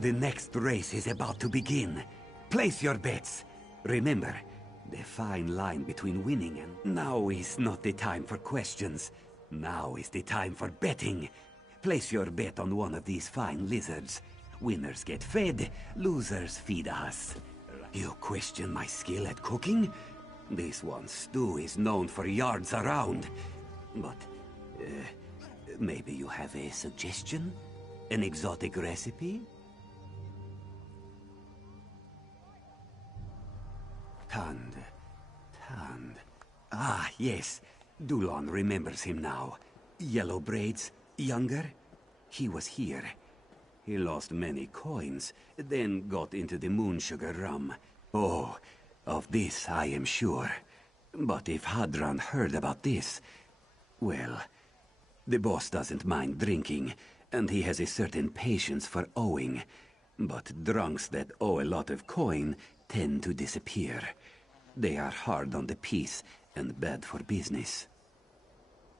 The next race is about to begin. Place your bets. Remember, the fine line between winning and... Now is not the time for questions. Now is the time for betting. Place your bet on one of these fine lizards. Winners get fed, losers feed us. You question my skill at cooking? This one's stew is known for yards around. But, maybe you have a suggestion? An exotic recipe? Tand. Ah, yes. Dulon remembers him now. Yellow braids, younger. He was here. He lost many coins, then got into the moon sugar rum. Oh, of this I am sure. But if Hadran heard about this... Well, the boss doesn't mind drinking, and he has a certain patience for owing. But drunks that owe a lot of coin tend to disappear. They are hard on the peace and bad for business.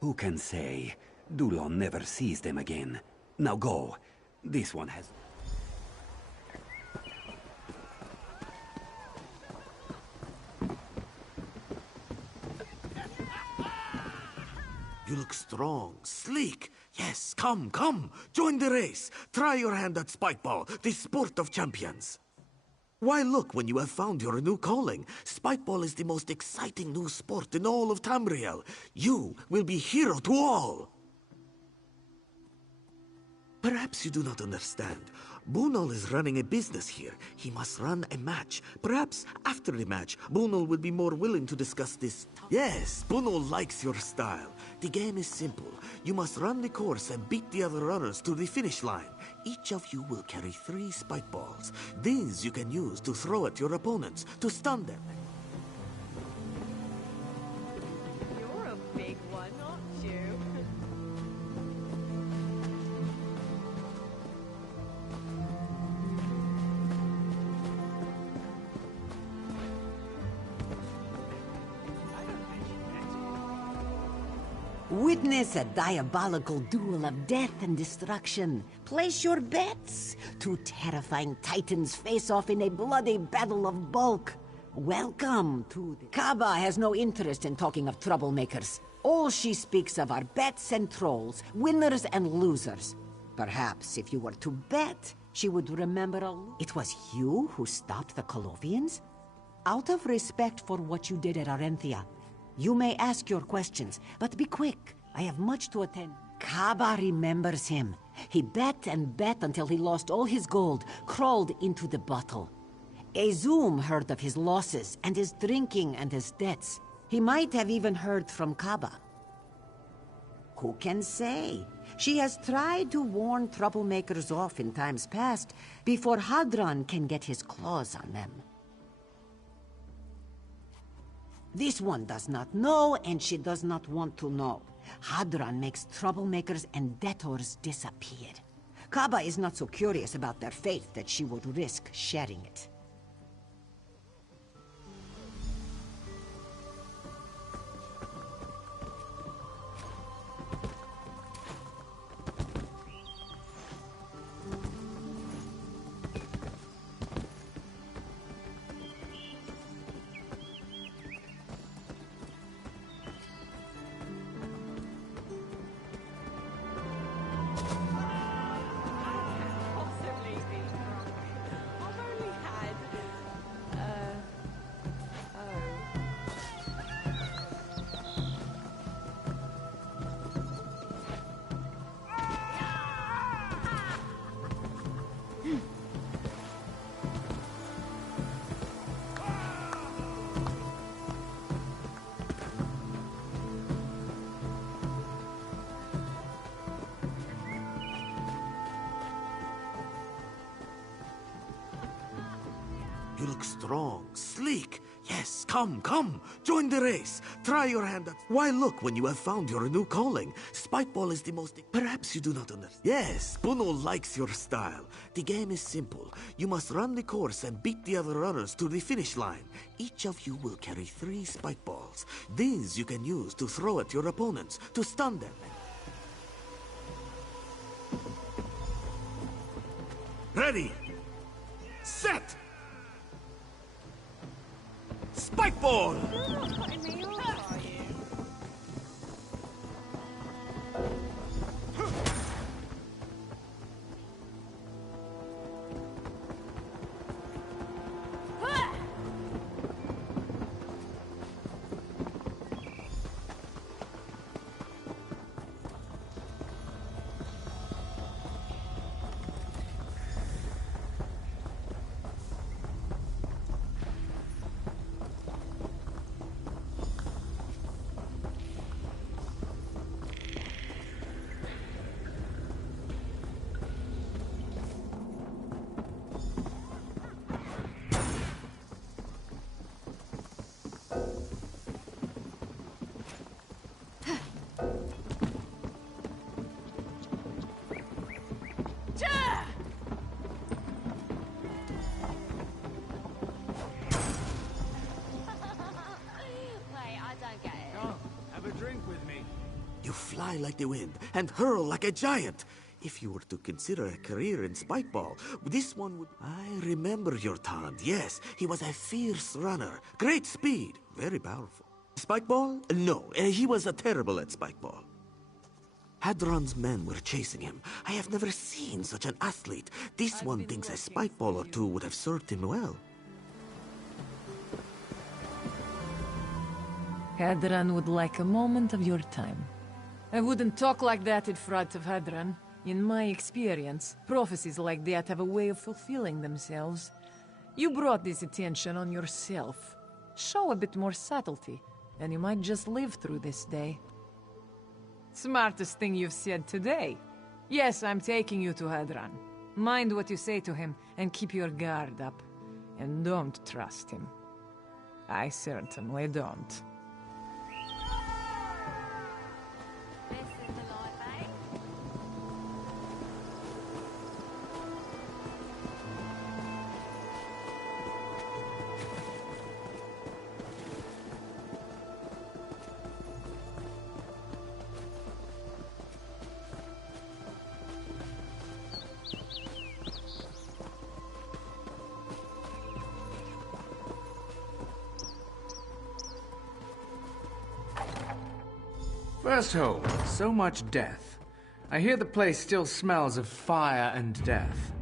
Who can say? Dulon never sees them again. Now go. This one has... You look strong, sleek. Yes, come. Join the race. Try your hand at Spikeball, the sport of champions. Why look when you have found your new calling? Spikeball is the most exciting new sport in all of Tamriel. You will be hero to all. Perhaps you do not understand. Bunal is running a business here. He must run a match. Perhaps after the match, Bunal will be more willing to discuss this. Yes, Bunal likes your style. The game is simple. You must run the course and beat the other runners to the finish line. Each of you will carry 3 spike balls. These you can use to throw at your opponents, to stun them. You're a big one, aren't you? Witness a diabolical duel of death and destruction. Place your bets. 2 terrifying titans face off in a bloody battle of bulk. Welcome to the... Kaba has no interest in talking of troublemakers. All she speaks of are bets and trolls, winners and losers. Perhaps if you were to bet, she would remember It was you who stopped the Colovians? Out of respect for what you did at Arenthia, you may ask your questions, but be quick. I have much to attend. Kaba remembers him. He bet and bet until he lost all his gold, crawled into the bottle. Azum heard of his losses and his drinking and his debts. He might have even heard from Kaba. Who can say? She has tried to warn troublemakers off in times past before Hadran can get his claws on them. This one does not know, and she does not want to know. Hadran makes troublemakers and debtors disappear. Kaba is not so curious about their fate that she would risk sharing it. You look strong, sleek. Yes, come, come. Join the race. Try your hand at... Why look when you have found your new calling. Spikeball is the most... Perhaps you do not understand. Yes, Bruno likes your style. The game is simple. You must run the course and beat the other runners to the finish line. Each of you will carry 3 spike balls. These you can use to throw at your opponents, to stun them. Ready. Set. Spike ball! You're not cutting me off, are you? You fly like the wind and hurl like a giant. If you were to consider a career in Spikeball, this one would... I remember your taunt. Yes, he was a fierce runner. Great speed. Very powerful. Spikeball? No, he was terrible at Spikeball. Hadron's men were chasing him. I have never seen such an athlete. This one thinks a Spikeball or two would have served him well. Hadron would like a moment of your time. I wouldn't talk like that in front of Hadron. In my experience, prophecies like that have a way of fulfilling themselves. You brought this attention on yourself. Show a bit more subtlety, and you might just live through this day. Smartest thing you've said today. Yes, I'm taking you to Hadron. Mind what you say to him, and keep your guard up. And don't trust him. I certainly don't. This is the life, eh? First home, so much death. I hear the place still smells of fire and death.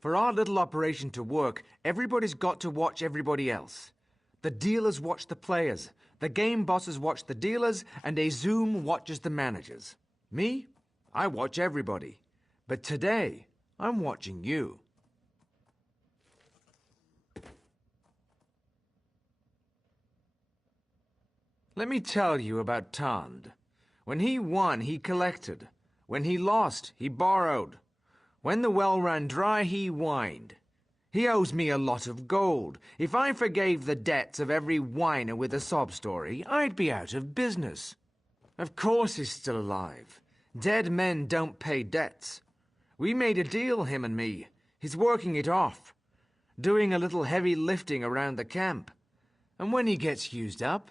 For our little operation to work, everybody's got to watch everybody else. The dealers watch the players, the game bosses watch the dealers, and a Zoom watches the managers. Me? I watch everybody. But today, I'm watching you. Let me tell you about Tand. When he won, he collected. When he lost, he borrowed. When the well ran dry, he whined. He owes me a lot of gold. If I forgave the debts of every whiner with a sob story, I'd be out of business. Of course he's still alive. Dead men don't pay debts. We made a deal, him and me. He's working it off. Doing a little heavy lifting around the camp. And when he gets used up,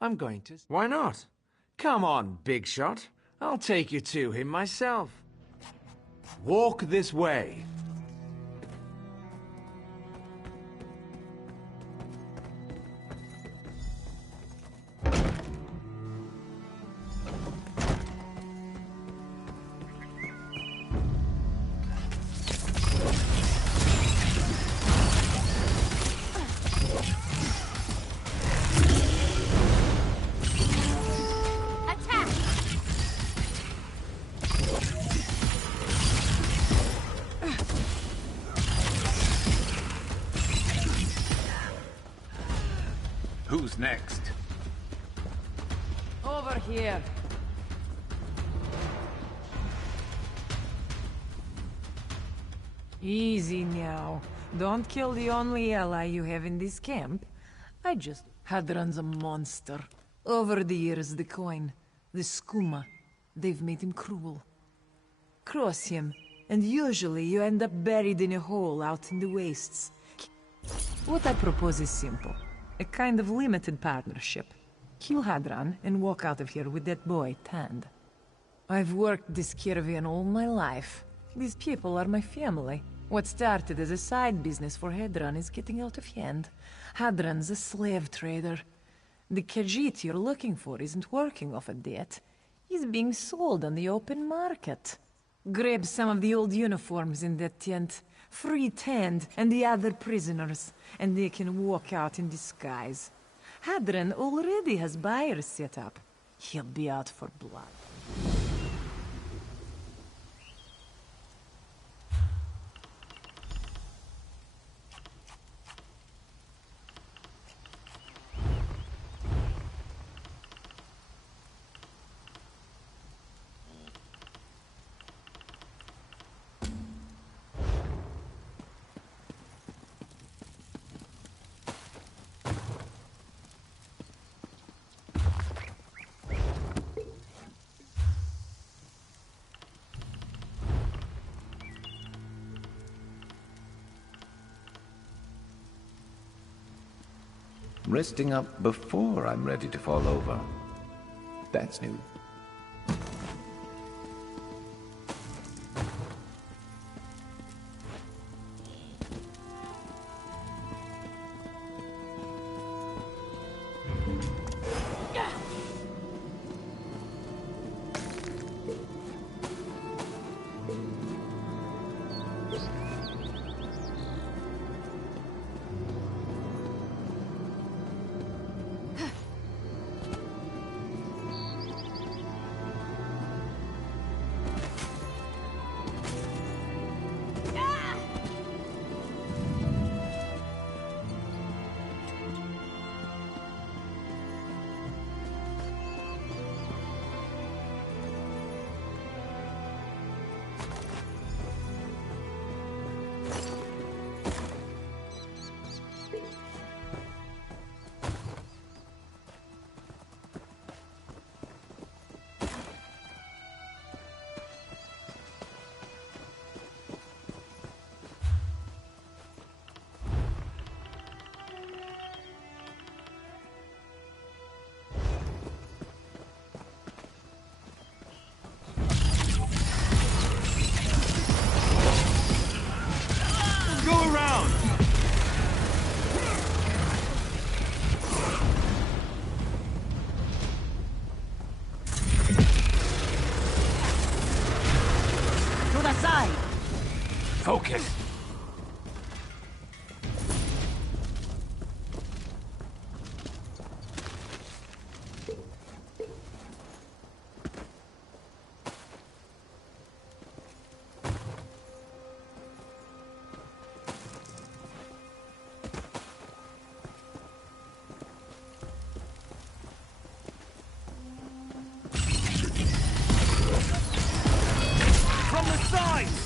I'm going to... Why not? Come on, big shot. I'll take you to him myself. Walk this way. Who's next? Over here. Easy now. Don't kill the only ally you have in this camp. Hadran's a monster. Over the years, the coin, the skooma, they've made him cruel. Cross him, and usually you end up buried in a hole out in the wastes. What I propose is simple. A kind of limited partnership. Kill Hadran and walk out of here with that boy, Tand. I've worked this caravan all my life. These people are my family. What started as a side business for Hadran is getting out of hand. Hadran's a slave trader. The Khajiit you're looking for isn't working off a debt. He's being sold on the open market. Grab some of the old uniforms in that tent. Free Tand and the other prisoners, and they can walk out in disguise. Hadran already has buyers set up. He'll be out for blood. Resting up before I'm ready to fall over. That's new. Focus! From the sides!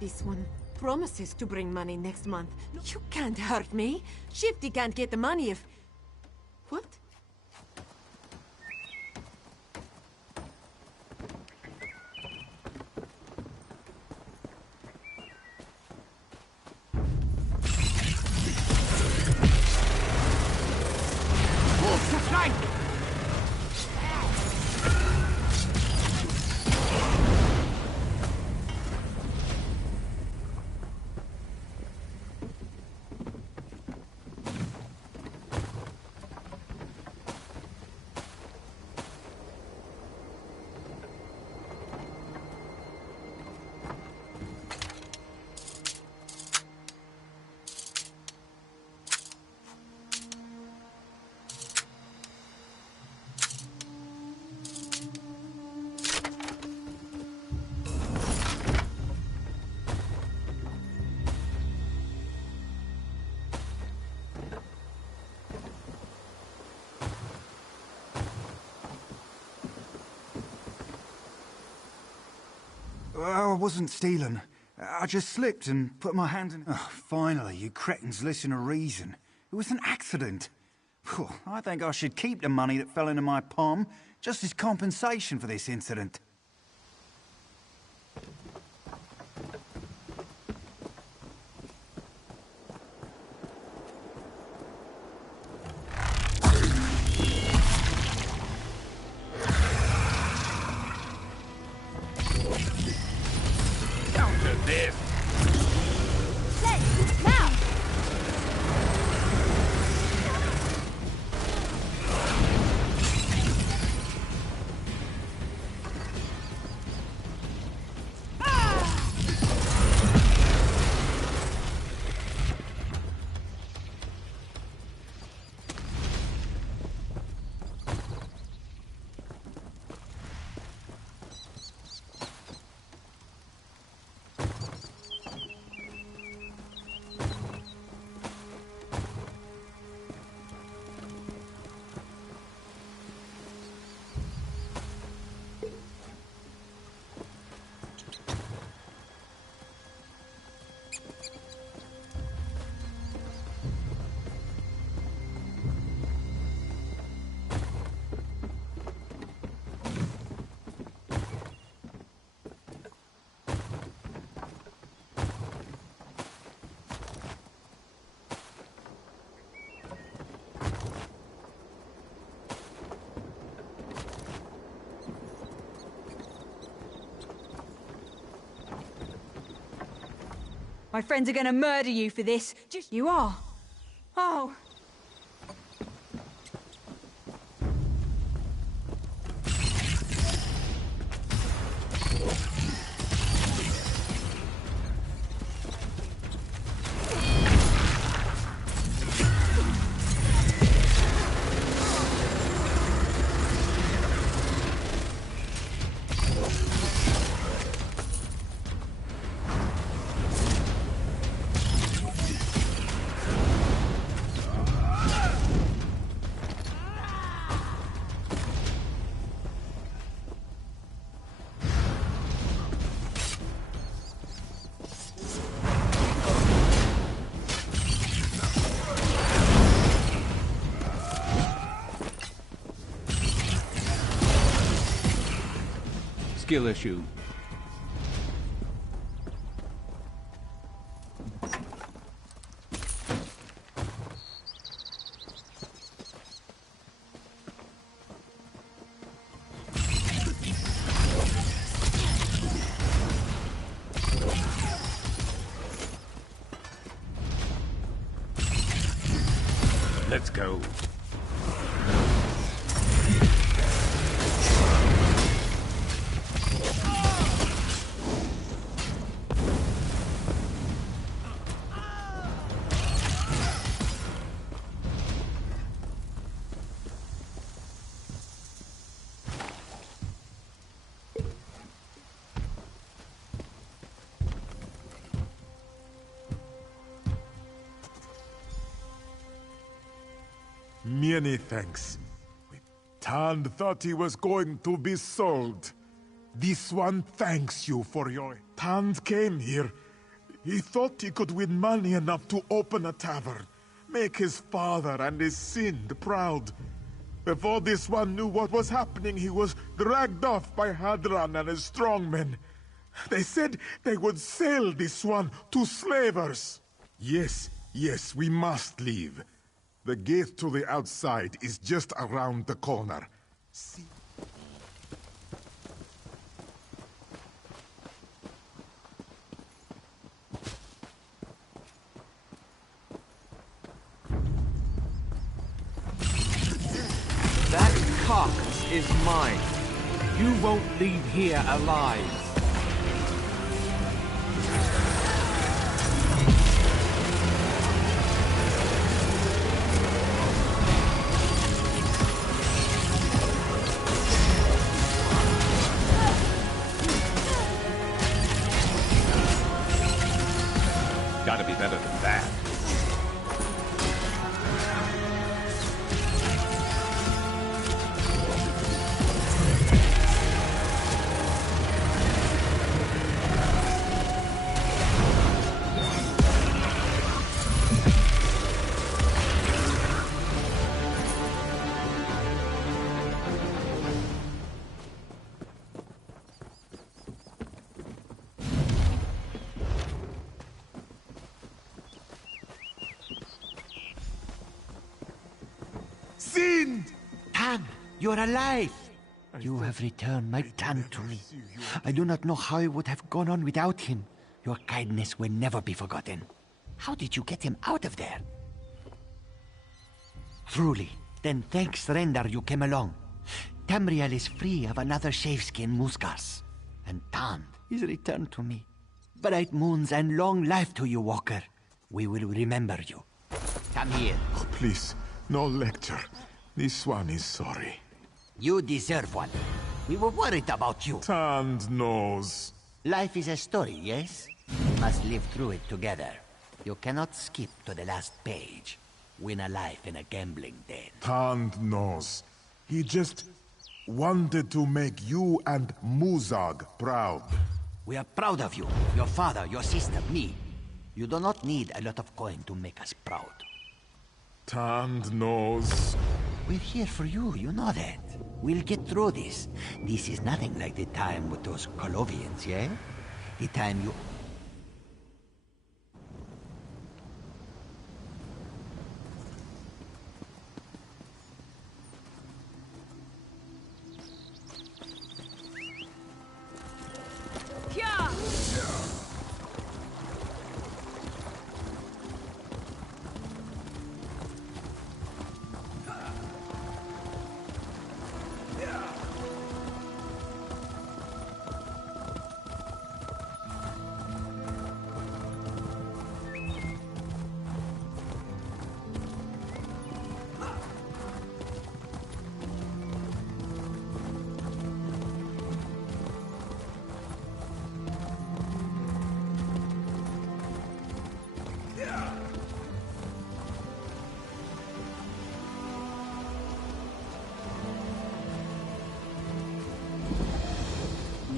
This one promises to bring money next month. You can't hurt me. Shifty can't get the money if... What? Wolf to flank! I wasn't stealing. I just slipped and put my hand in... Oh, finally, you cretins listen to reason. It was an accident. Phew, I think I should keep the money that fell into my palm, just as compensation for this incident. Counter this! Now! My friends are gonna murder you for this. You are? Oh. Skill issue. Let's go. Many thanks. Tand thought he was going to be sold. This one thanks you for your... Tand came here. He thought he could win money enough to open a tavern, make his father and his Sind proud. Before this one knew what was happening, he was dragged off by Hadran and his strongmen. They said they would sell this one to slavers. Yes, we must leave. The gate to the outside is just around the corner. See? That carcass is mine. You won't leave here alive. Gotta be better than that. You're alive! You have returned my Tan to me. I do not know how I would have gone on without him. Your kindness will never be forgotten. How did you get him out of there? Truly, then thanks Rendar you came along. Tamriel is free of another shaveskin Muskas. And Tand is returned to me. Bright moons and long life to you, Walker. We will remember you. Come here. Oh, please, no lecture. This one is sorry. You deserve one. We were worried about you. Tand knows. Life is a story, yes? We must live through it together. You cannot skip to the last page. Win a life in a gambling den. Tand knows. He just wanted to make you and Muzag proud. We are proud of you. Your father, your sister, me. You do not need a lot of coin to make us proud. Tand knows. We're here for you, you know that. We'll get through this. This is nothing like the time with those Colovians, yeah? The time you...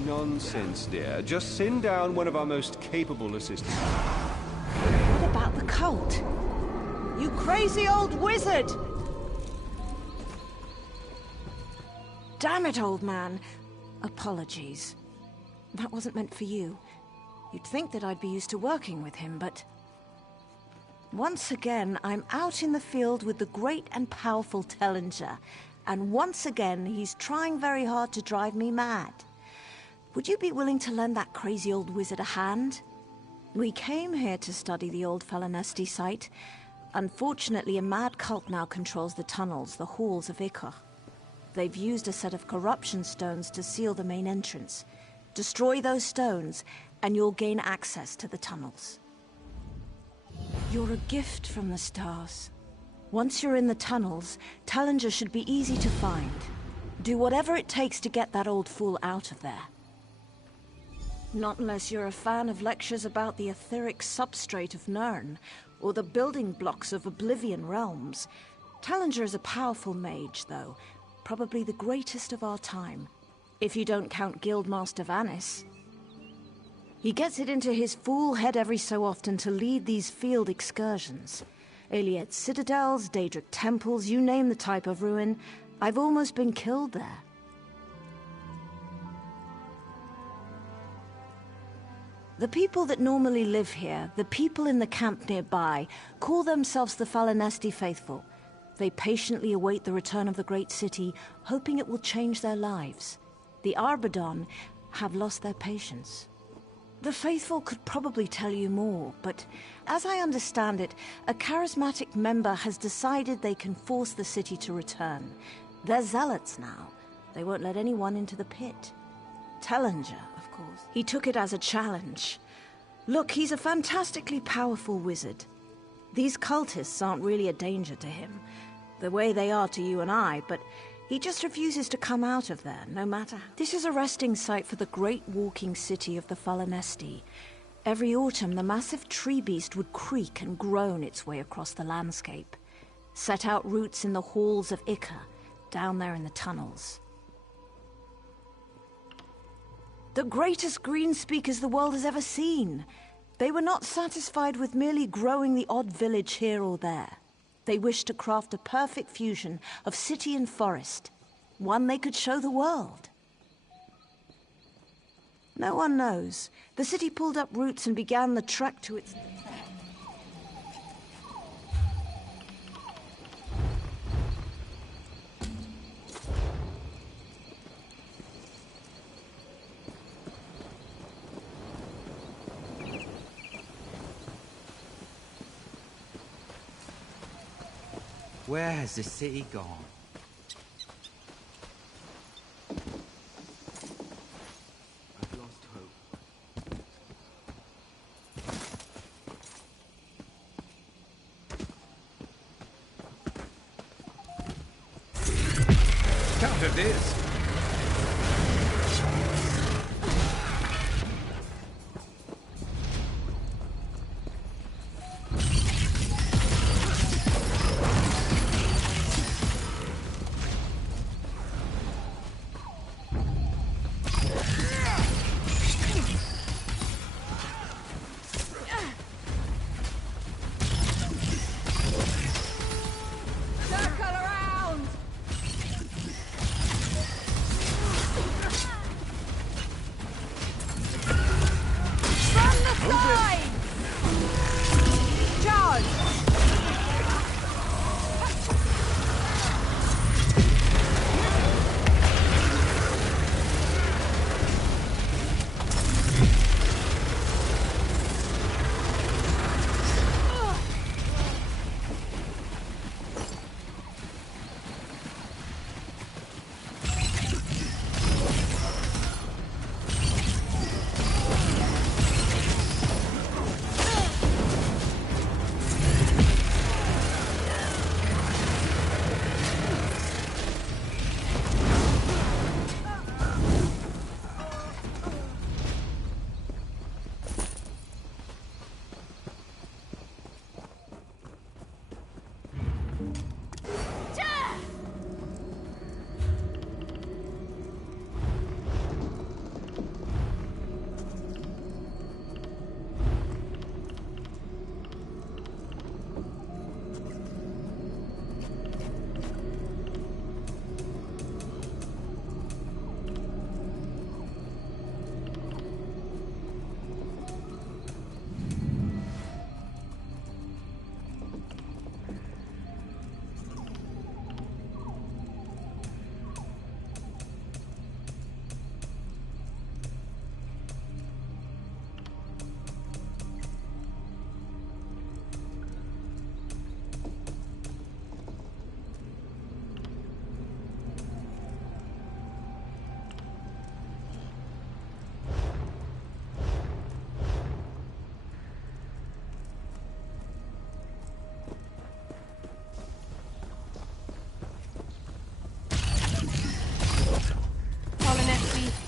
Nonsense, dear. Just send down one of our most capable assistants. What about the cult? You crazy old wizard! Damn it, old man. Apologies. That wasn't meant for you. You'd think that I'd be used to working with him, but... Once again, I'm out in the field with the great and powerful Tellinger. And once again, he's trying very hard to drive me mad. Would you be willing to lend that crazy old wizard a hand? We came here to study the old Falanesti site. Unfortunately, a mad cult now controls the tunnels, the halls of Ikar. They've used a set of corruption stones to seal the main entrance. Destroy those stones, and you'll gain access to the tunnels. You're a gift from the stars. Once you're in the tunnels, Tellinger should be easy to find. Do whatever it takes to get that old fool out of there. Not unless you're a fan of lectures about the etheric substrate of Nirn, or the building blocks of Oblivion realms. Tellinger is a powerful mage, though. Probably the greatest of our time. If you don't count Guildmaster Vanis. He gets it into his fool head every so often to lead these field excursions. Iliad citadels, Daedric temples, you name the type of ruin. I've almost been killed there. The people that normally live here, the people in the camp nearby, call themselves the Falanesti Faithful. They patiently await the return of the great city, hoping it will change their lives. The Arbadon have lost their patience. The Faithful could probably tell you more, but as I understand it, a charismatic member has decided they can force the city to return. They're zealots now. They won't let anyone into the pit. Tellinger, of course. He took it as a challenge. Look, he's a fantastically powerful wizard. These cultists aren't really a danger to him, the way they are to you and I, but he just refuses to come out of there, no matter. This is a resting site for the great walking city of the Falanesti. Every autumn, the massive tree beast would creak and groan its way across the landscape, set out roots in the halls of Ikar, down there in the tunnels. The greatest green speakers the world has ever seen. They were not satisfied with merely growing the odd village here or there. They wished to craft a perfect fusion of city and forest, one they could show the world. No one knows. The city pulled up roots and began the trek to its... Where has the city gone? I've lost hope. Counter this!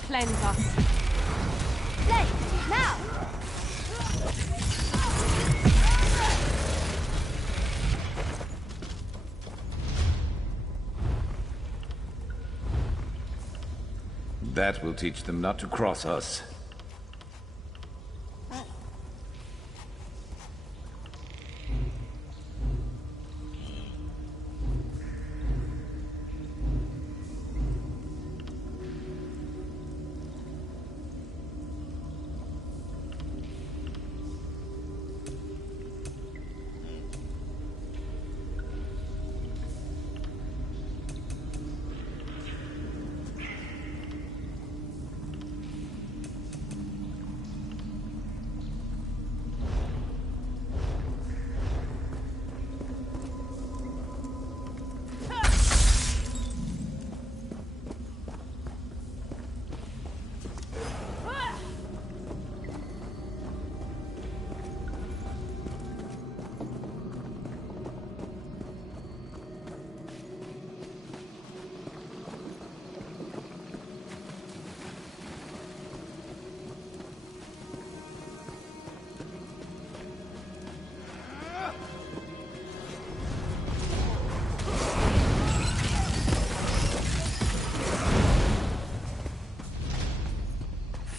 Cleanse us. Play, now! That will teach them not to cross us.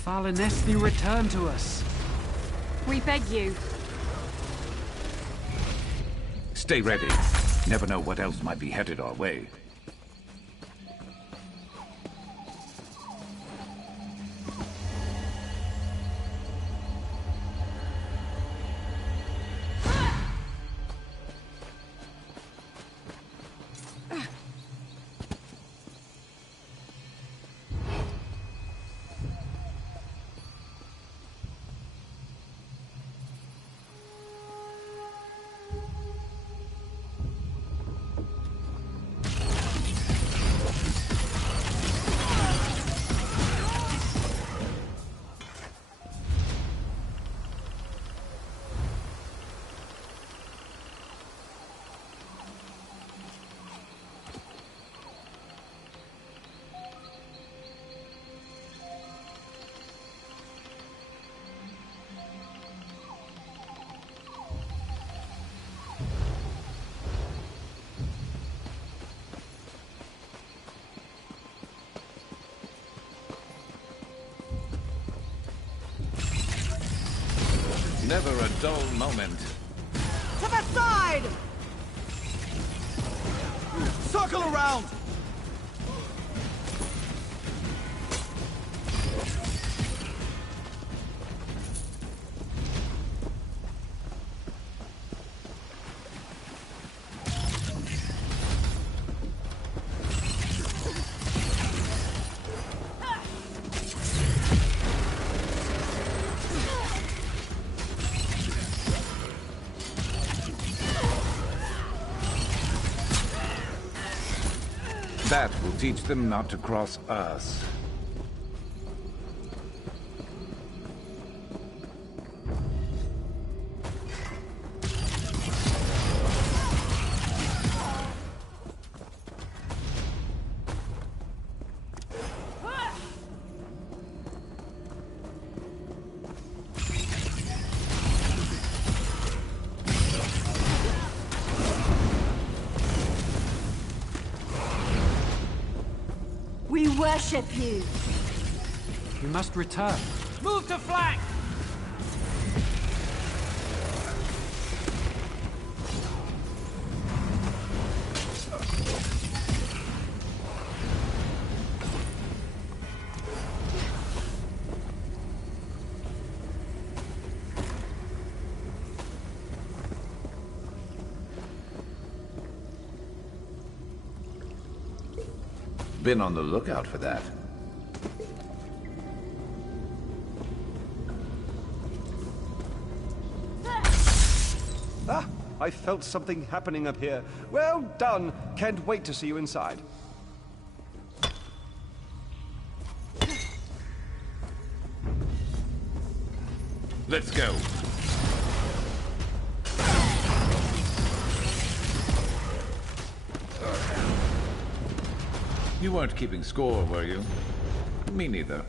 Falinesti, return to us. We beg you. Stay ready. Never know what else might be headed our way. Never a dull moment. To the side! Circle around! That will teach them not to cross us. We worship you! You must return. Move to flank! Been on the lookout for that. Ah, I felt something happening up here. Well done. Can't wait to see you inside. Let's go. You weren't keeping score, were you? Me neither.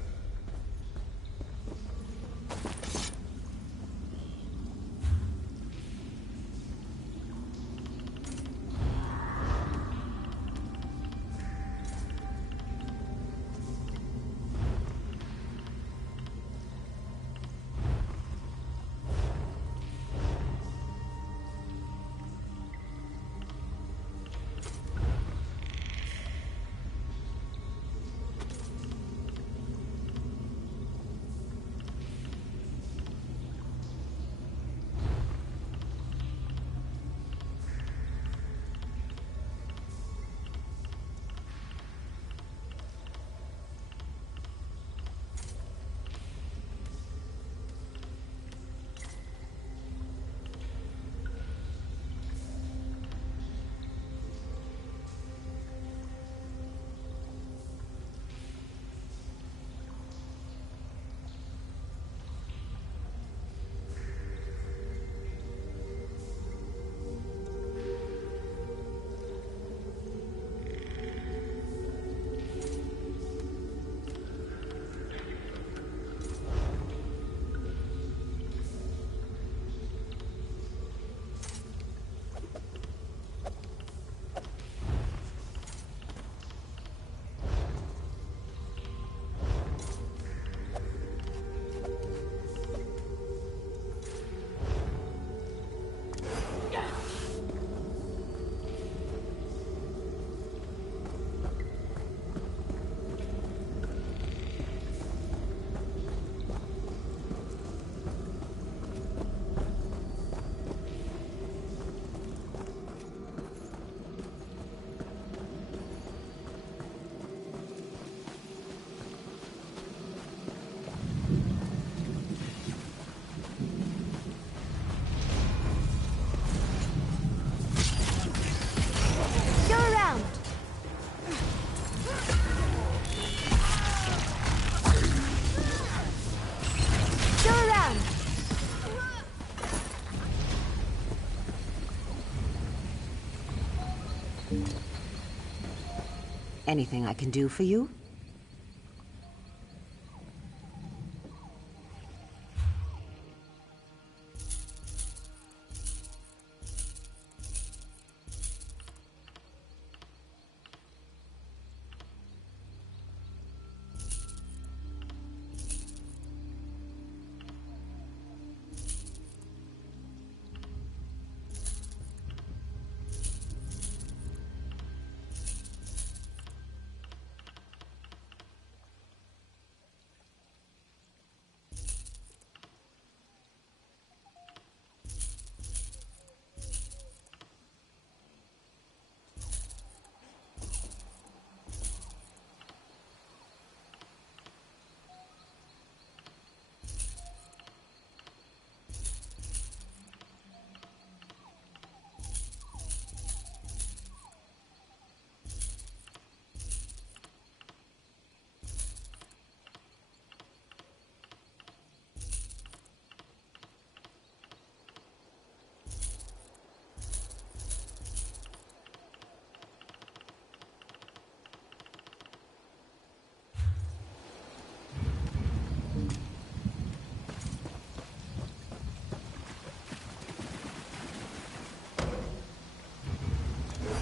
Anything I can do for you?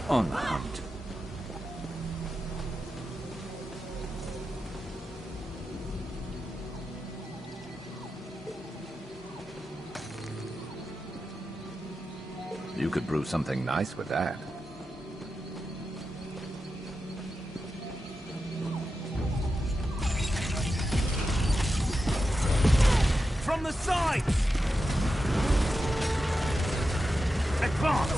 On the hunt. You could brew something nice with that. From the sides! Advance!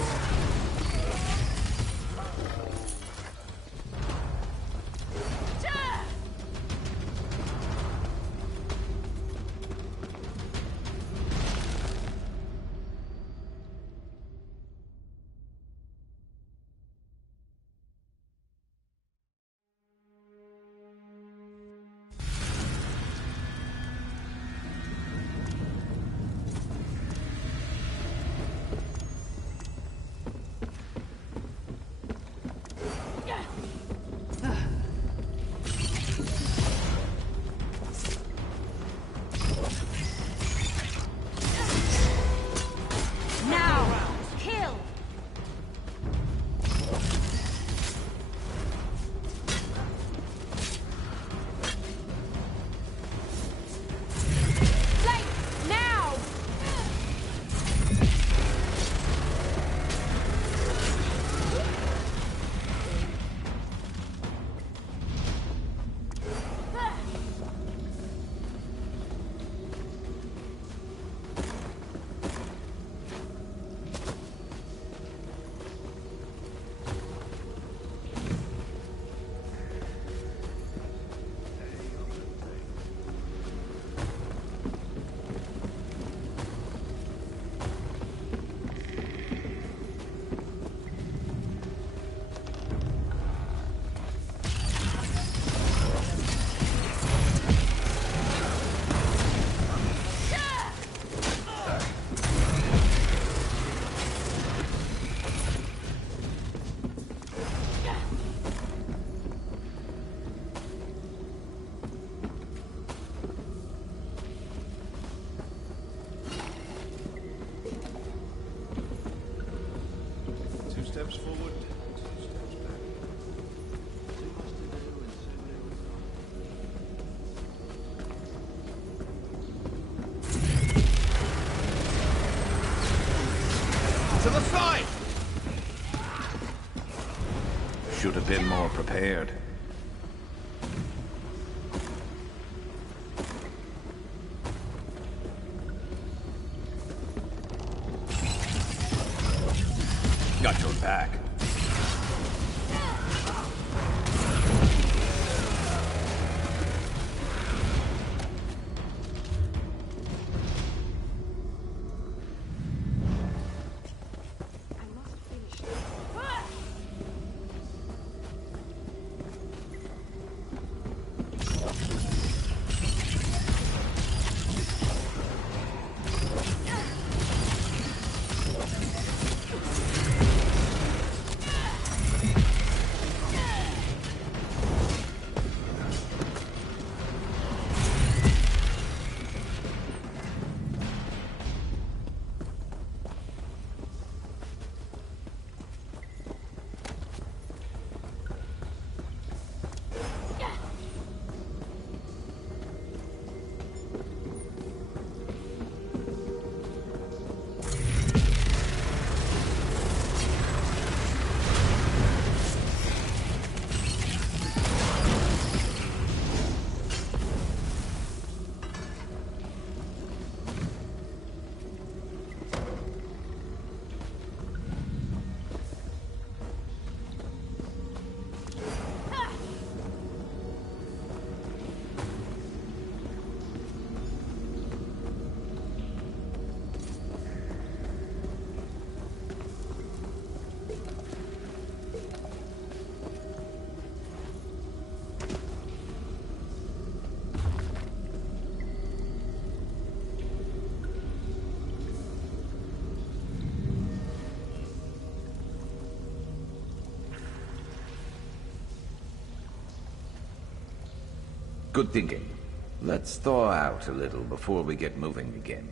Steps forward, 2 steps back. Too much to do and so many To the side! Should have been more prepared. Got your back. Good thinking. Let's thaw out a little before we get moving again.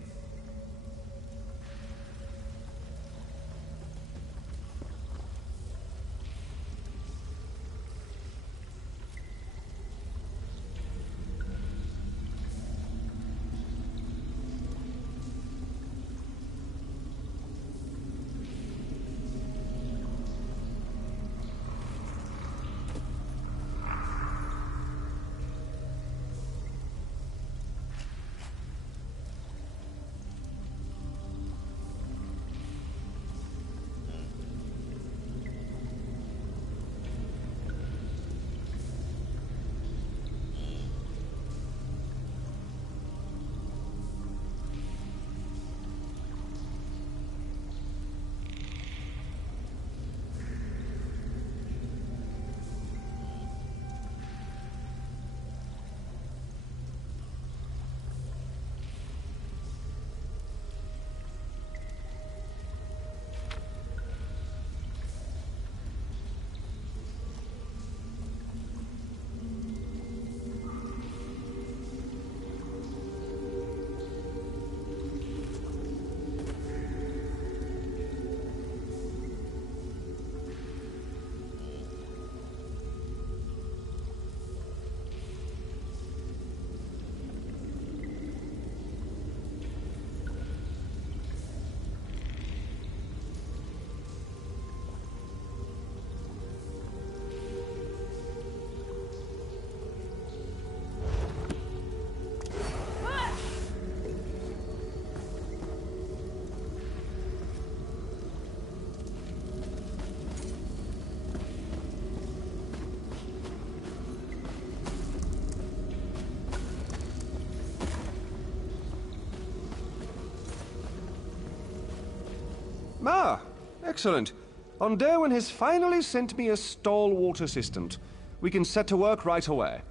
Ah, excellent. Derwin has finally sent me a stalwart assistant. We can set to work right away.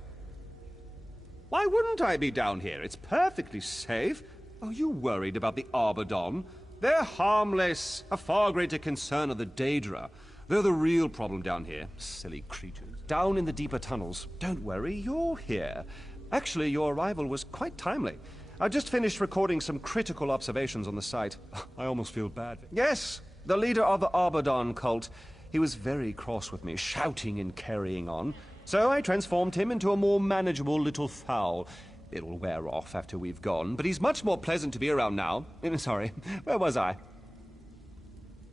Why wouldn't I be down here? It's perfectly safe. Are you worried about the Arbadon? They're harmless. A far greater concern are the Daedra. They're the real problem down here. Silly creatures. Down in the deeper tunnels. Don't worry, you're here. Actually, your arrival was quite timely. I just finished recording some critical observations on the site. I almost feel bad. Yes, the leader of the Arbadon cult. He was very cross with me, shouting and carrying on. So I transformed him into a more manageable little fowl. It'll wear off after we've gone, but he's much more pleasant to be around now. Sorry, where was I?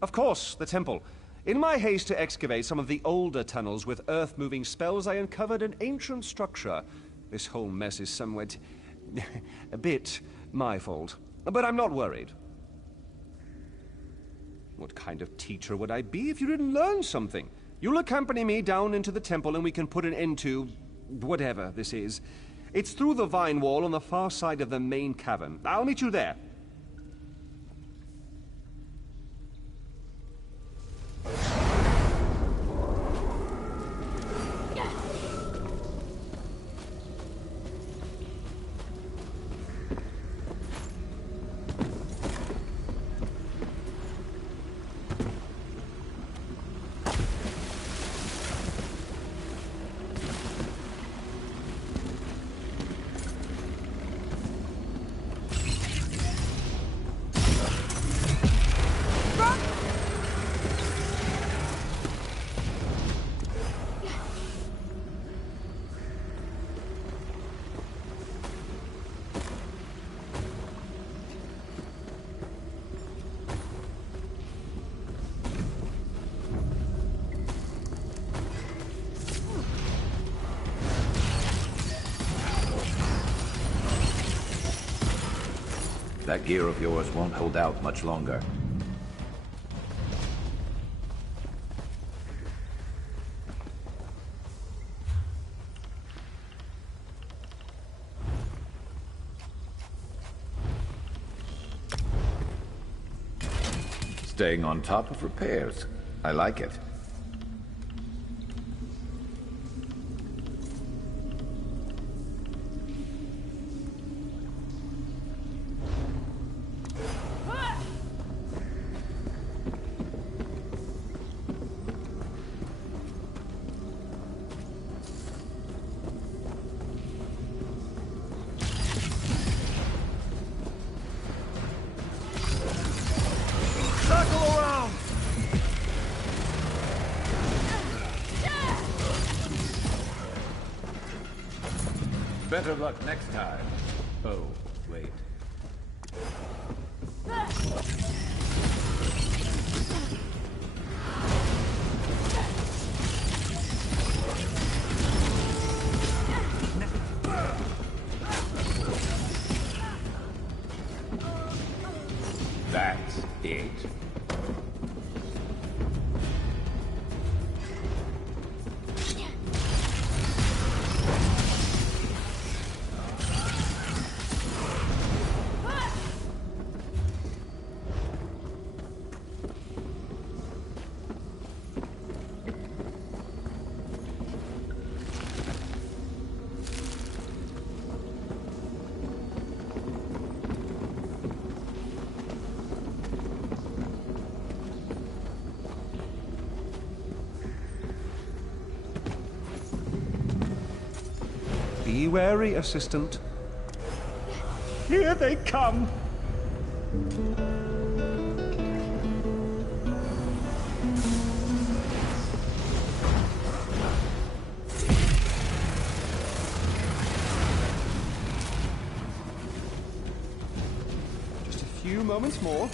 Of course, the temple. In my haste to excavate some of the older tunnels with earth-moving spells, I uncovered an ancient structure. This whole mess is somewhat... a bit my fault. But I'm not worried. What kind of teacher would I be if you didn't learn something? You'll accompany me down into the temple and we can put an end to... whatever this is. It's through the vine wall on the far side of the main cavern. I'll meet you there. That gear of yours won't hold out much longer. Staying on top of repairs. I like it. Better luck next time. Oh, wait. That's it. Be wary, assistant. Here they come! Just a few moments more.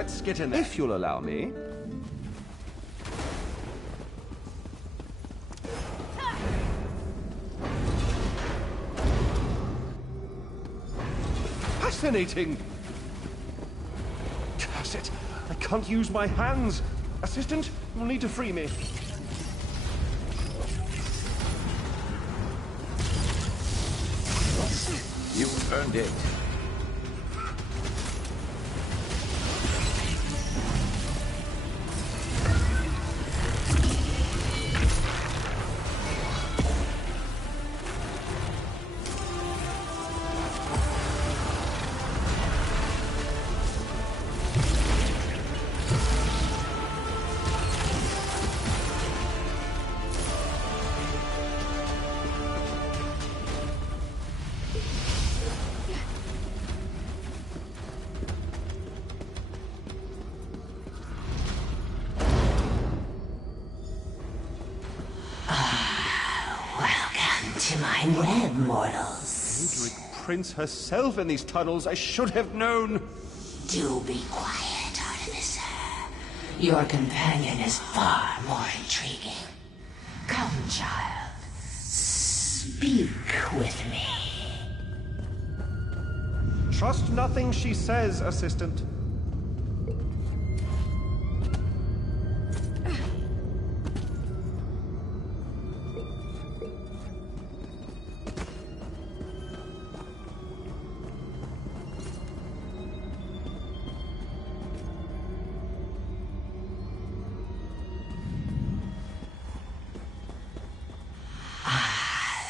Let's get in there. If you'll allow me. Fascinating! Curse it! I can't use my hands! Assistant, you'll need to free me. You've earned it. To my web, mortals. Daedric Prince herself in these tunnels. I should have known. Do be quiet, Artificer. Your companion is far more intriguing. Come, child. Speak with me. Trust nothing she says, Assistant.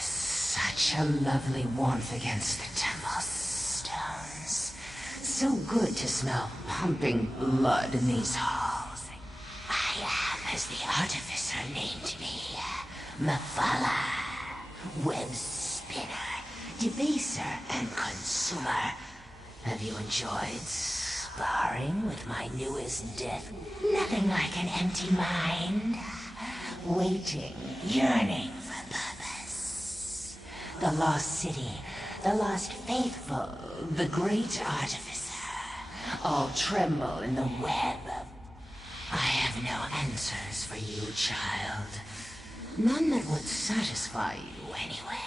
Such a lovely warmth against the temple stones. So good to smell pumping blood in these halls. I am, as the Artificer named me, Mephala, web spinner, debaser, and consumer. Have you enjoyed sparring with my newest death? Nothing like an empty mind. Waiting, yearning for purpose. The lost city, the lost faithful, the great Artificer, all tremble in the web. I have no answers for you, child. None that would satisfy you anyway.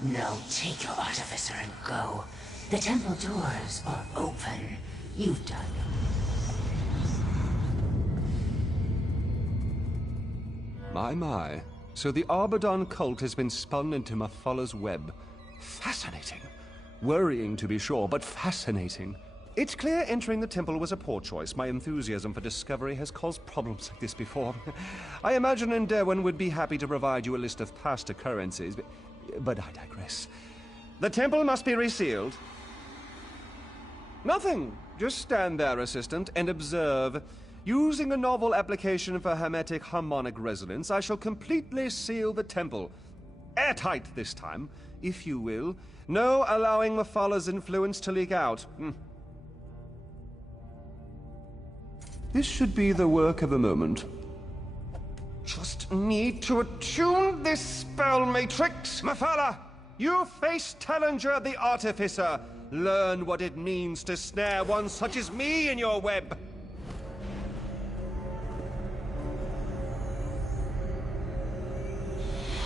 Now take your Artificer and go. The temple doors are open. You've done. My. So the Arbadon cult has been spun into Mephala's web. Fascinating. Worrying, to be sure, but fascinating. It's clear entering the temple was a poor choice. My enthusiasm for discovery has caused problems like this before. I imagine Enderwin would be happy to provide you a list of past occurrences, but I digress. The temple must be resealed. Nothing. Just stand there, Assistant, and observe. Using a novel application for hermetic harmonic resonance, I shall completely seal the temple. Airtight this time, if you will. No allowing Mephala's influence to leak out. This should be the work of a moment. Just need to attune this spell matrix. Mephala, you face Tallinger the Artificer. Learn what it means to snare one such as me in your web.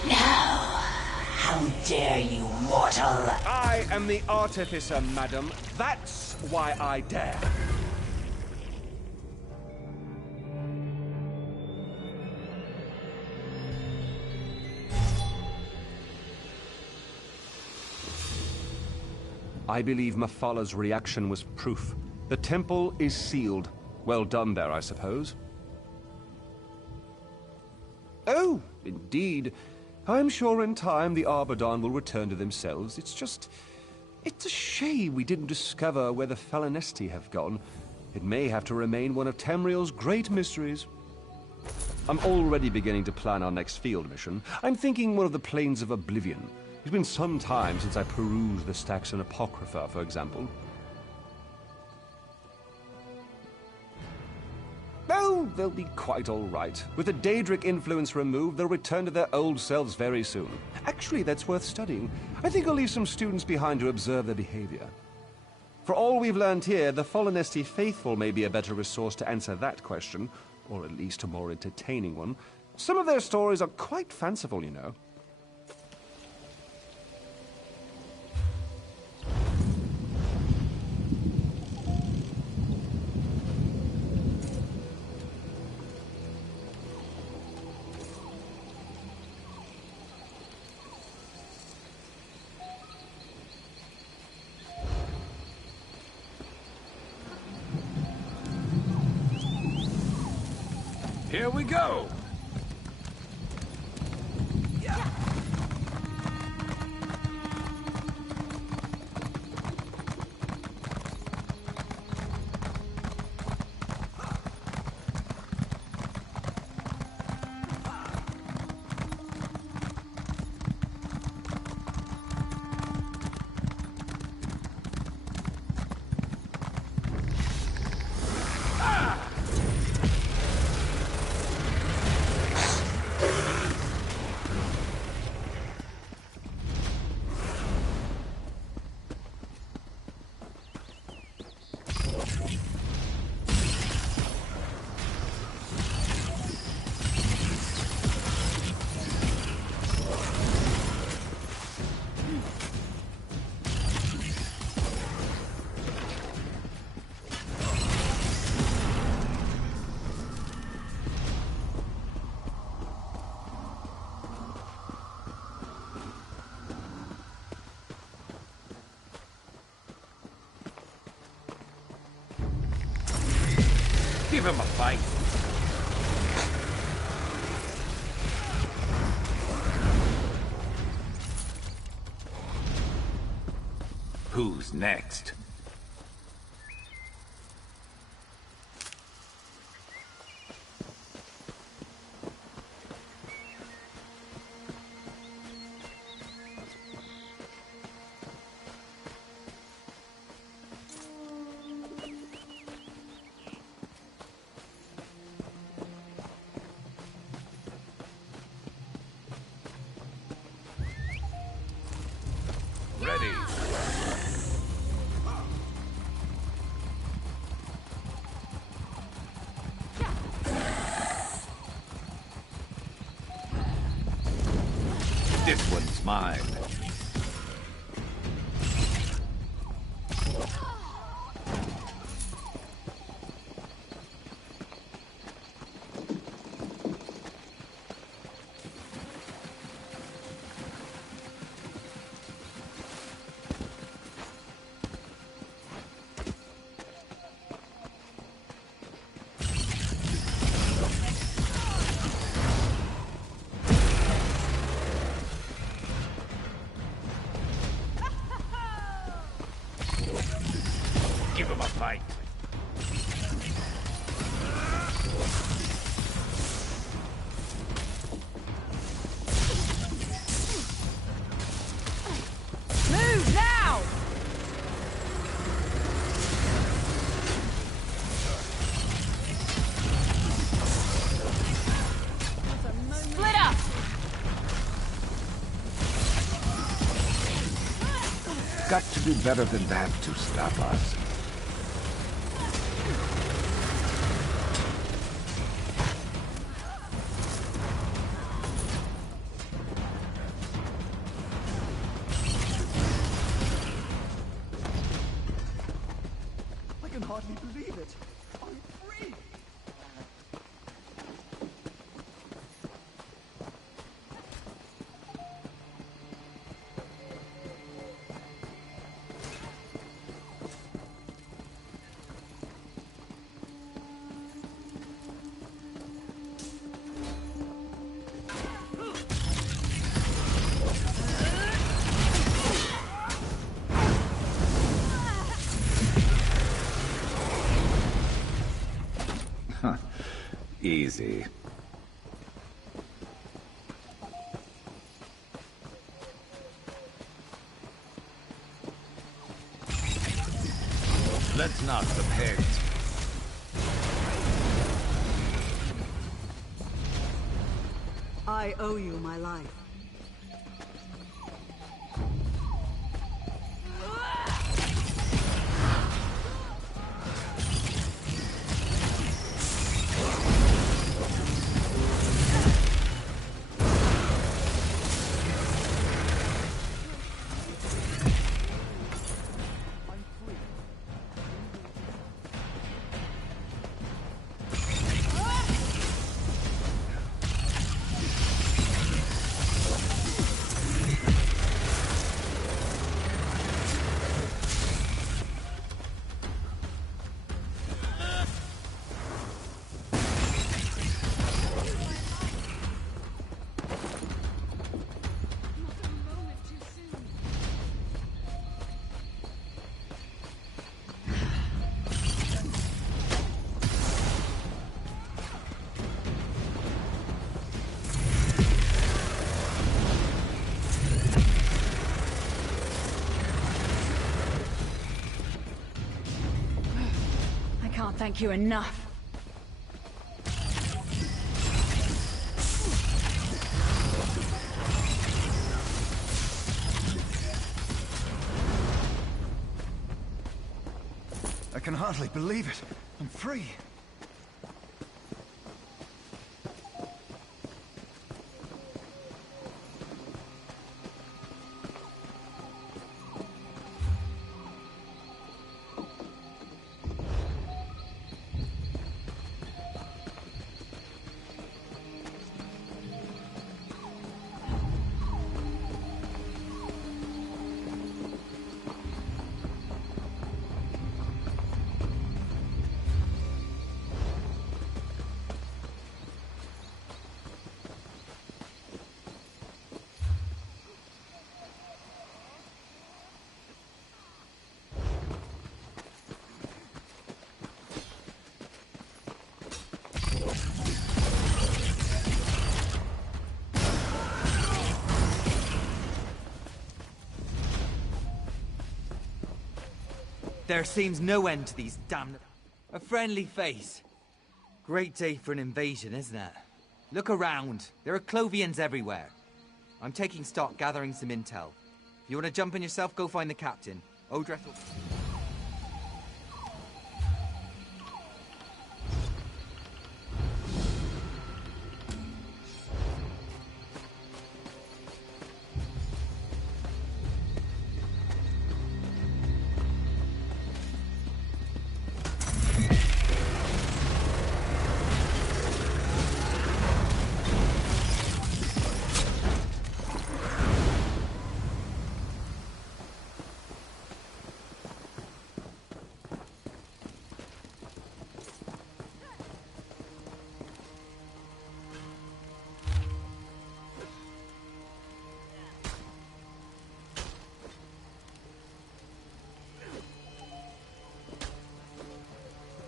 No! How dare you, mortal! I am the Artificer, madam. That's why I dare. I believe Mephala's reaction was proof. The temple is sealed. Well done there, I suppose. Oh, indeed. I'm sure in time the Arbadon will return to themselves. It's a shame we didn't discover where the Falinesti have gone. It may have to remain one of Tamriel's great mysteries. I'm already beginning to plan our next field mission. I'm thinking one of the Plains of Oblivion. It's been some time since I perused the Saxon Apocrypha, for example. Oh, they'll be quite all right. With the Daedric influence removed, they'll return to their old selves very soon. Actually, that's worth studying. I think I'll leave some students behind to observe their behavior. For all we've learned here, the Fallenesti faithful may be a better resource to answer that question, or at least a more entertaining one. Some of their stories are quite fanciful, you know. Here we go! Give him a fight. Who's next? Ready. This one's mine. Give him a fight. Move now! Split up! Got to do better than that to stop us. I can hardly believe it. I'm free! Easy. Let's knock some heads. I owe you my life. thank you enough. I can hardly believe it. I'm free. There seems no end to these damned... A friendly face. Great day for an invasion, isn't it? Look around. There are Clovians everywhere. I'm taking stock, gathering some intel. If you want to jump in yourself, go find the captain. Odreth will...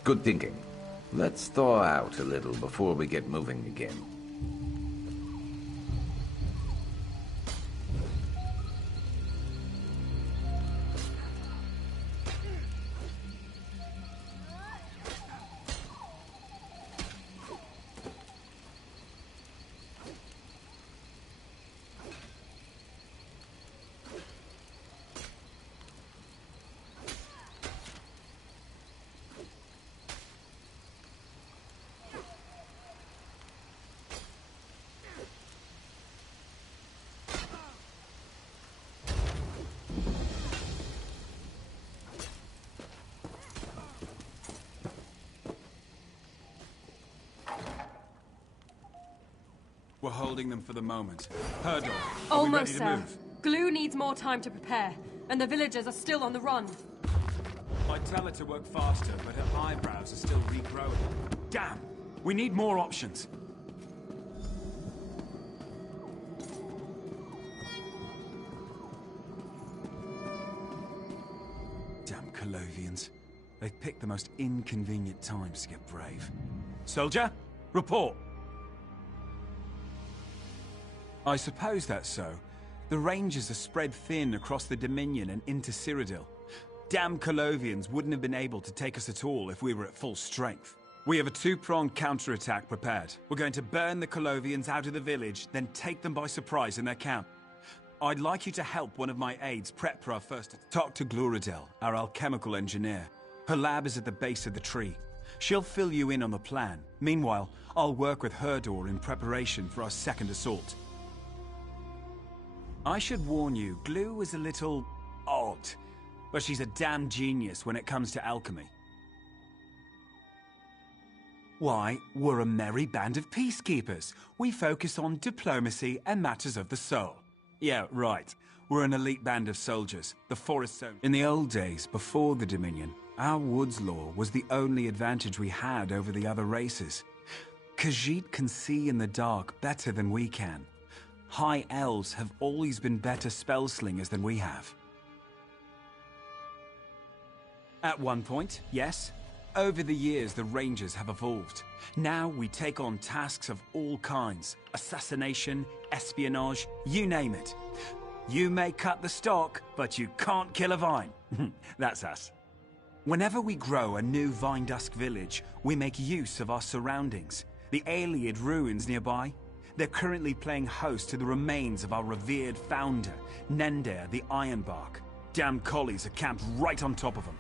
Good thinking. Let's thaw out a little before we get moving again. We're holding them for the moment. Herdor, are we Almost, ready to sir. move? Glue needs more time to prepare, and the villagers are still on the run. I'd tell her to work faster, but her eyebrows are still regrowing. Damn! We need more options. Damn Colovians. They've picked the most inconvenient times to get brave. Soldier, report! I suppose that's so. The Rangers are spread thin across the Dominion and into Cyrodiil. Damn Colovians wouldn't have been able to take us at all if we were at full strength. We have a two-pronged counterattack prepared. We're going to burn the Colovians out of the village, then take them by surprise in their camp. I'd like you to help one of my aides prep for our first... Talk to Gluridel, our alchemical engineer. Her lab is at the base of the tree. She'll fill you in on the plan. Meanwhile, I'll work with Herdor in preparation for our second assault. I should warn you, Glue is a little... odd. But she's a damn genius when it comes to alchemy. Why, we're a merry band of peacekeepers. We focus on diplomacy and matters of the soul. Yeah, right. We're an elite band of soldiers, the Forest Zone. In the old days, before the Dominion, our woods law was the only advantage we had over the other races. Khajiit can see in the dark better than we can. High Elves have always been better spellslingers than we have. At one point, yes. Over the years, the Rangers have evolved. Now we take on tasks of all kinds. Assassination, espionage, you name it. You may cut the stock, but you can't kill a vine. That's us. Whenever we grow a new Vindusk village, we make use of our surroundings. The Aeliad ruins nearby. They're currently playing host to the remains of our revered founder, Nender the Ironbark. Damn collies are camped right on top of them.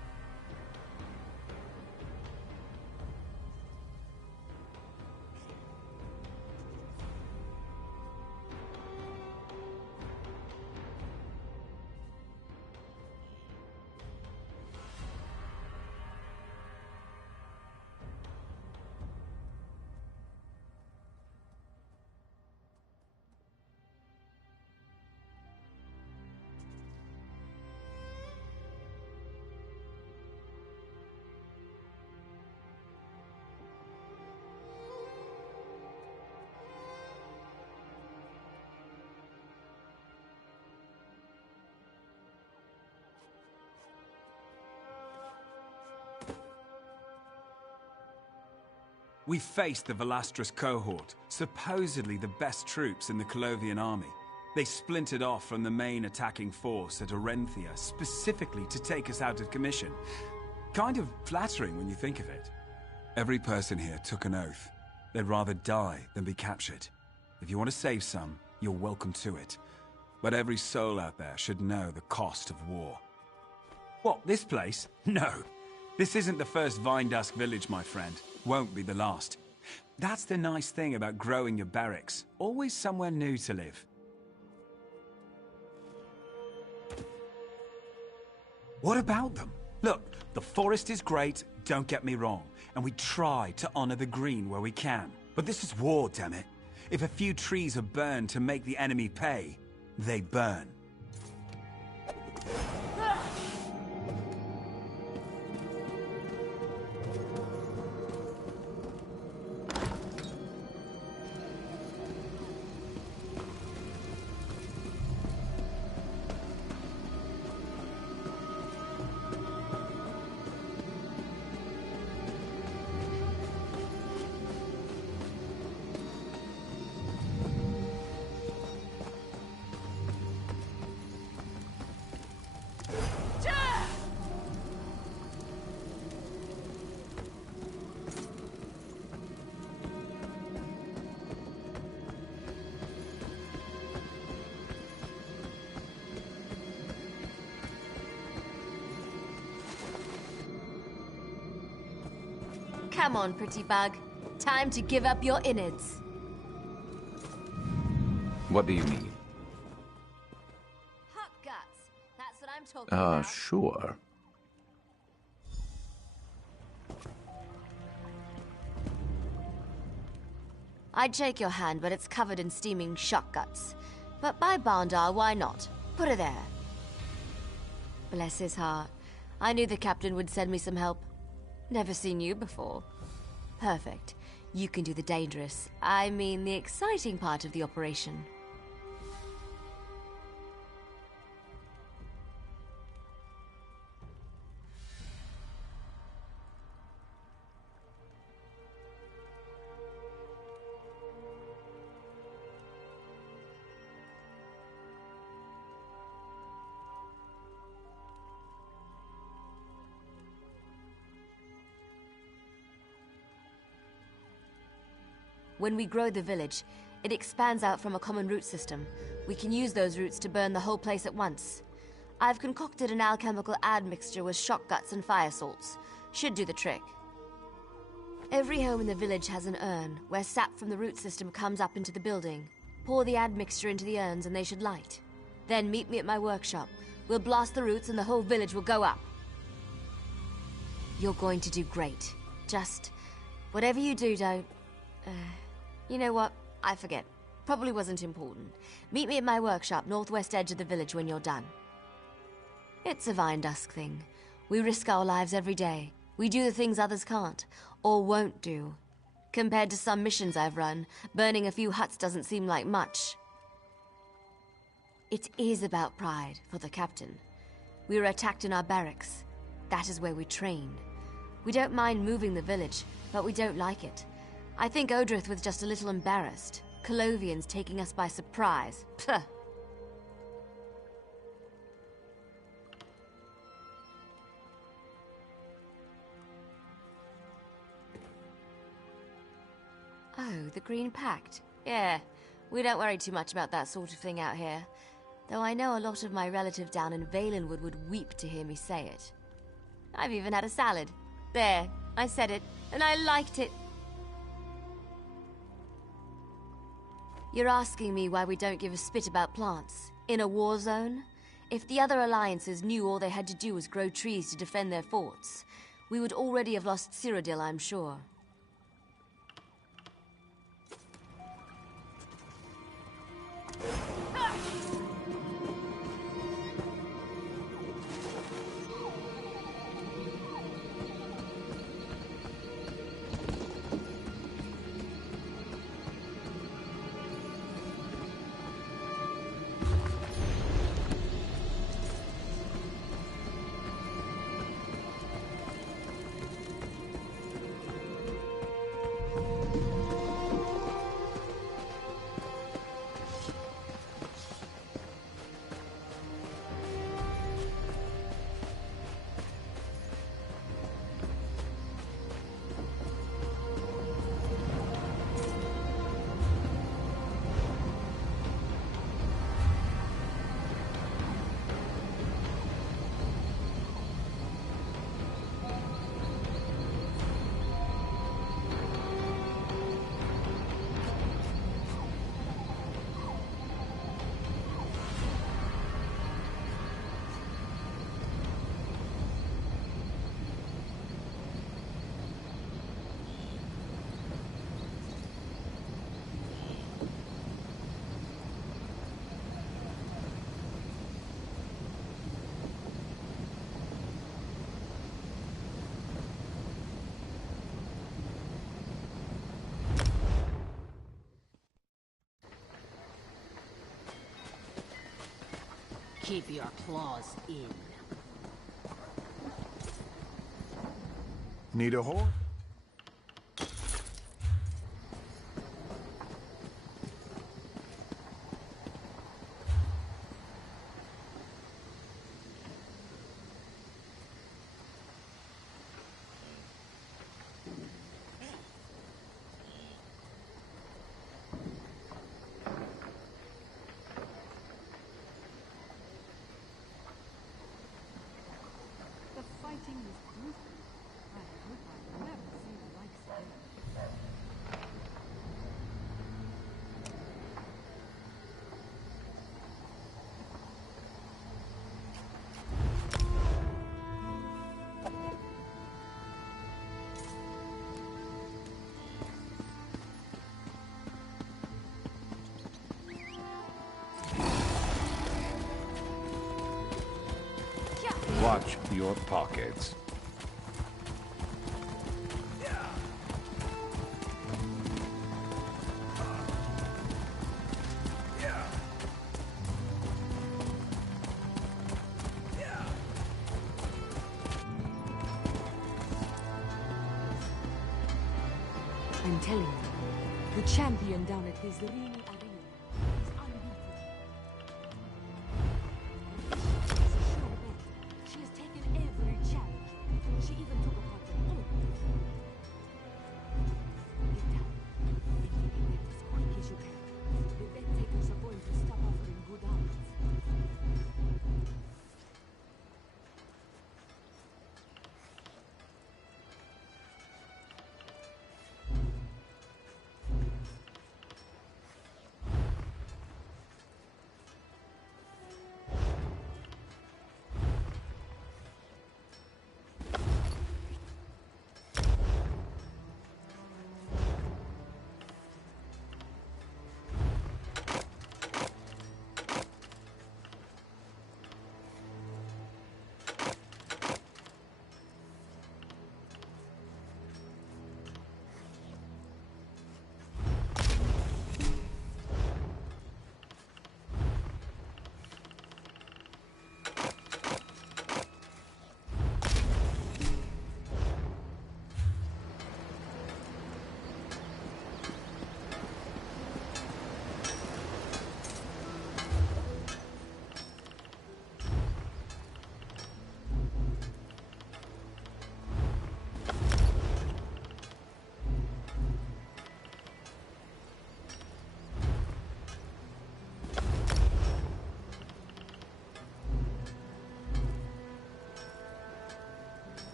We faced the Velastris cohort, supposedly the best troops in the Colovian army. They splintered off from the main attacking force at Orenthia specifically to take us out of commission. Kind of flattering when you think of it. Every person here took an oath. They'd rather die than be captured. If you want to save some, you're welcome to it. But every soul out there should know the cost of war. What, this place? No. This isn't the first Vindusk village, my friend. Won't be the last. That's the nice thing about growing your barracks. Always somewhere new to live. What about them? Look, the forest is great, don't get me wrong, and we try to honor the green where we can. But this is war, damn it. If a few trees are burned to make the enemy pay, they burn. Come on, pretty bug. Time to give up your innards. What do you mean? Hot guts. That's what I'm talking about. Sure. I'd shake your hand, but it's covered in steaming shock guts. But by Bandar, why not? Put her there. Bless his heart. I knew the captain would send me some help. Never seen you before. Perfect. You can do the dangerous, I mean the exciting part of the operation. When we grow the village, it expands out from a common root system. We can use those roots to burn the whole place at once. I've concocted an alchemical admixture with shock guts and fire salts. Should do the trick. Every home in the village has an urn, where sap from the root system comes up into the building. Pour the admixture into the urns and they should light. Then meet me at my workshop. We'll blast the roots and the whole village will go up. You're going to do great. Just, whatever you do, don't... You know what? I forget. Probably wasn't important. Meet me at my workshop, northwest edge of the village when you're done. It's a Vindusk thing. We risk our lives every day. We do the things others can't, or won't do. Compared to some missions I've run, burning a few huts doesn't seem like much. It is about pride, for the captain. We were attacked in our barracks. That is where we train. We don't mind moving the village, but we don't like it. I think Odrith was just a little embarrassed. Colovians taking us by surprise. Puh. Oh, the Green Pact. Yeah, we don't worry too much about that sort of thing out here. Though I know a lot of my relatives down in Valenwood would weep to hear me say it. I've even had a salad. There, I said it, and I liked it. You're asking me why we don't give a spit about plants? In a war zone? If the other alliances knew all they had to do was grow trees to defend their forts, we would already have lost Cyrodiil, I'm sure. Keep your claws in. Need a horse? The fighting was gruesome. I hope I never see the likes again. Watch your pockets. I'm telling you, the champion down at his really arena is unbeatable. She's a sure bet. She has taken every challenge. She even took a part in all of them. Get down. And get in there as quick as you can. The bet takers are going to stop offering good odds.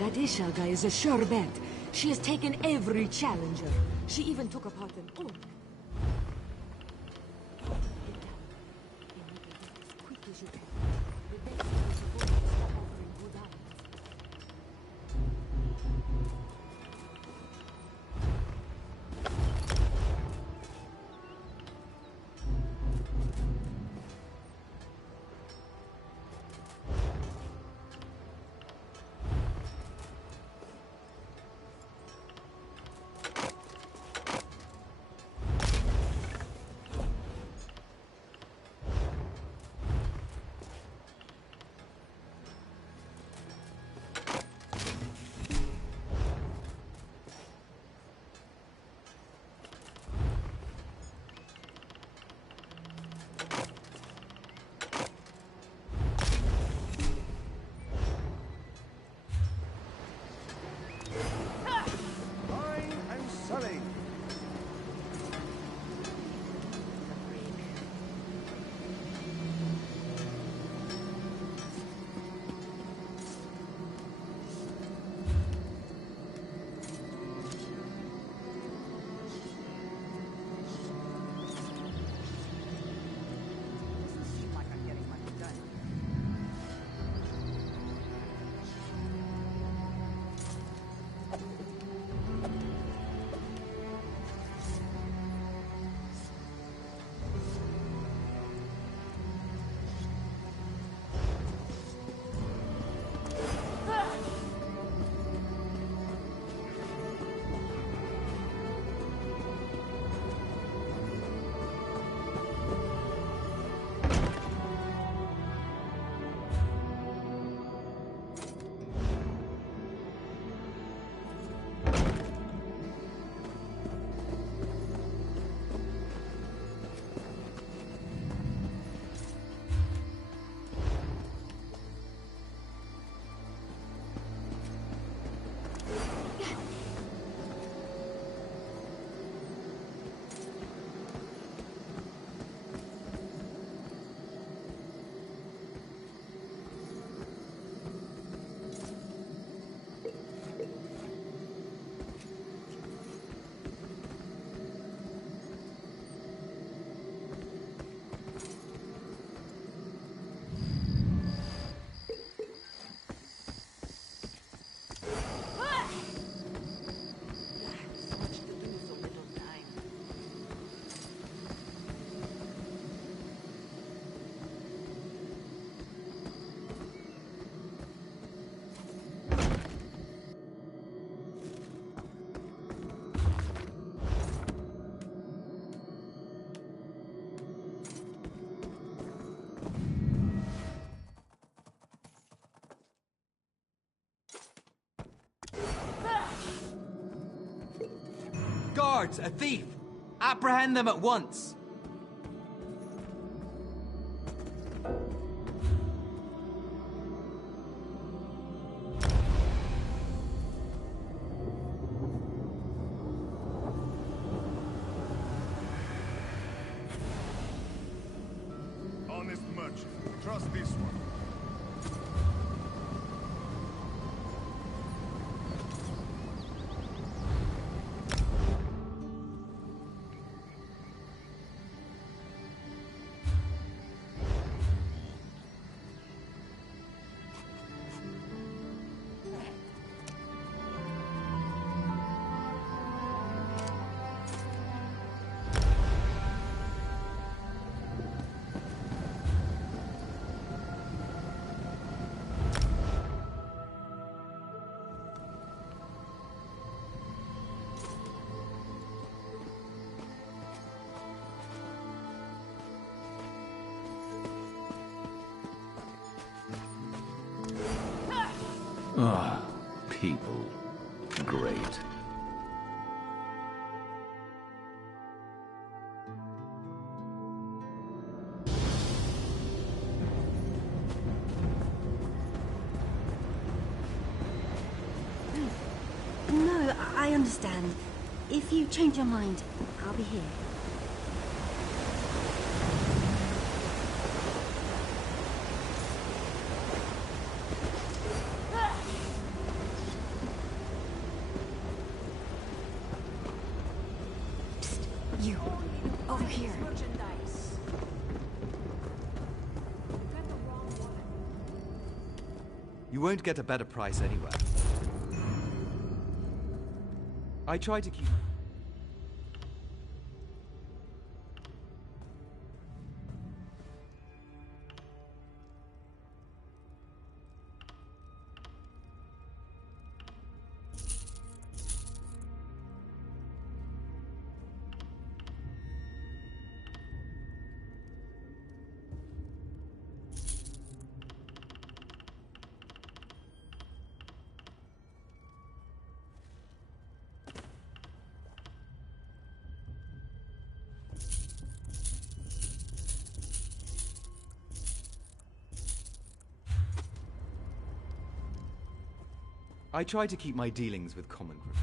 That Ishalga is a sure bet. She has taken every challenger. She even took apart an orc. Guards! A thief! Apprehend them at once! Honest merchant. Trust this one. Ah, people. Great. No, I understand. If you change your mind, I'll be here. You won't get a better price anywhere. I try to keep... I try to keep my dealings with common group.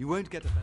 You won't get a better...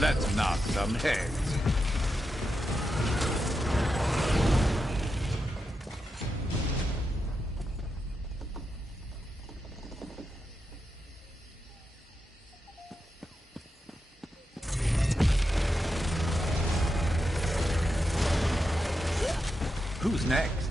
Let's knock some heads. Who's next?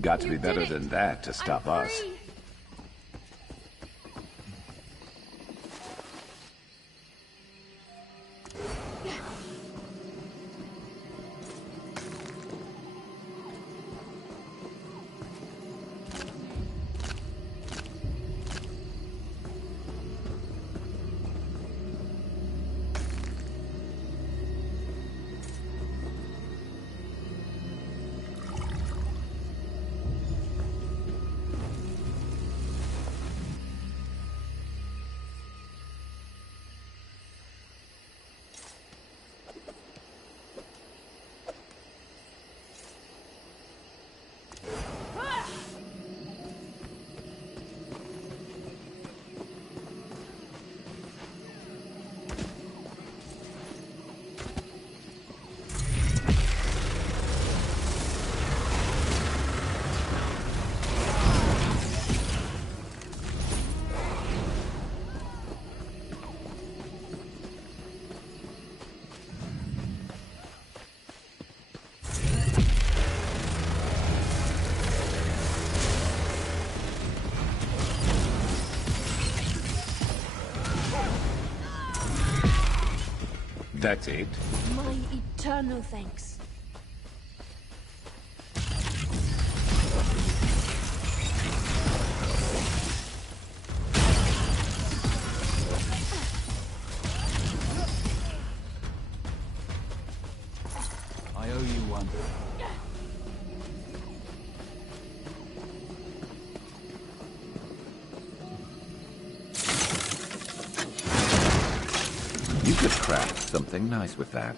Got to be better than that to stop us. That's it? My eternal thanks. I owe you one. You could craft something nice with that.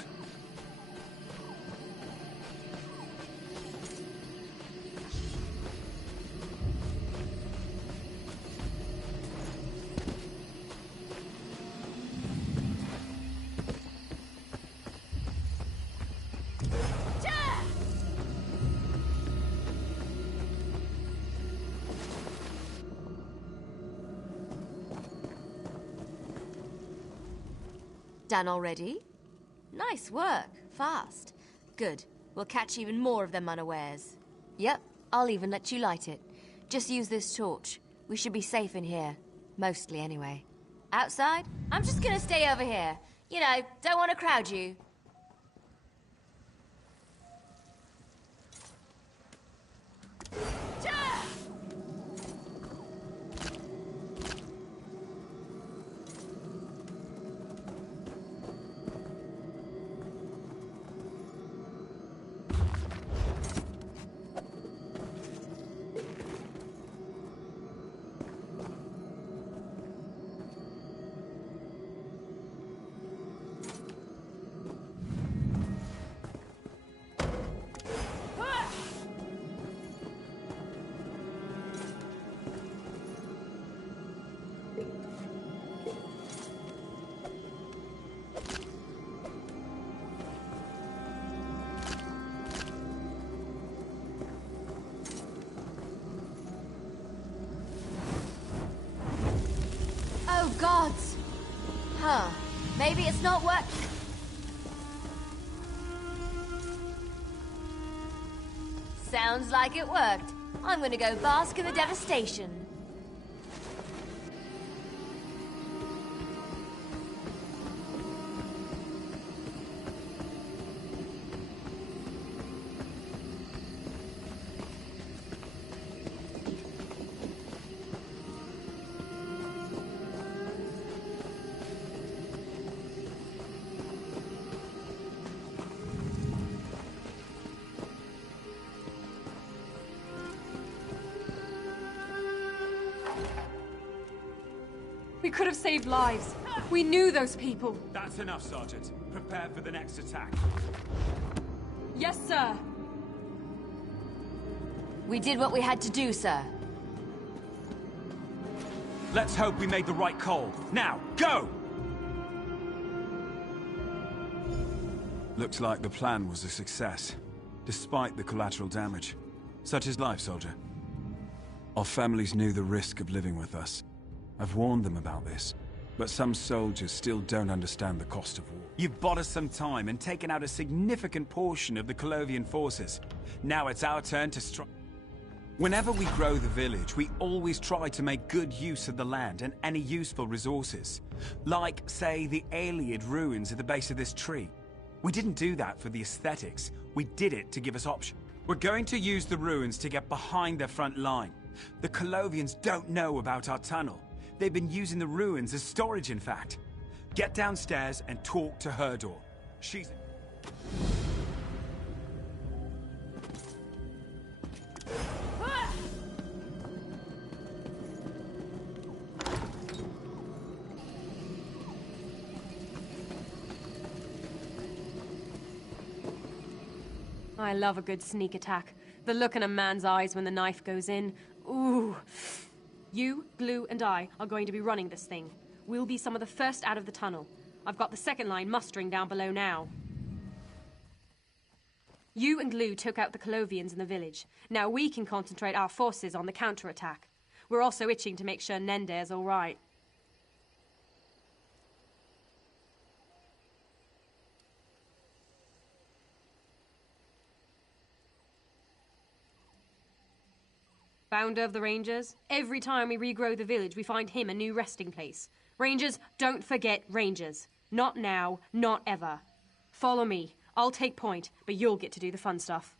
Done already? Nice work. Fast. Good. We'll catch even more of them unawares. Yep, I'll even let you light it. Just use this torch. We should be safe in here. Mostly, anyway. Outside? I'm just gonna stay over here. You know, don't want to crowd you. Oh, gods! Huh. Maybe it's not working. Sounds like it worked. I'm gonna go bask in the devastation. We could have saved lives. We knew those people. That's enough, Sergeant. Prepare for the next attack. Yes, sir. We did what we had to do, sir. Let's hope we made the right call. Now, go! Looks like the plan was a success, despite the collateral damage. Such is life, soldier. Our families knew the risk of living with us. I've warned them about this, but some soldiers still don't understand the cost of war. You've bought us some time and taken out a significant portion of the Colovian forces. Now it's our turn to strike. Whenever we grow the village, we always try to make good use of the land and any useful resources. Like, say, the Aeliad ruins at the base of this tree. We didn't do that for the aesthetics. We did it to give us options. We're going to use the ruins to get behind their front line. The Colovians don't know about our tunnel. They've been using the ruins as storage, in fact. Get downstairs and talk to Herdor. She's... I love a good sneak attack. The look in a man's eyes when the knife goes in. Ooh. You, Glue, and I are going to be running this thing. We'll be some of the first out of the tunnel. I've got the second line mustering down below now. You and Glue took out the Colovians in the village. Now we can concentrate our forces on the counterattack. We're also itching to make sure Nender's all right. Founder of the Rangers. Every time we regrow the village, we find him a new resting place. Rangers, don't forget Rangers. Not now, not ever. Follow me. I'll take point, but you'll get to do the fun stuff.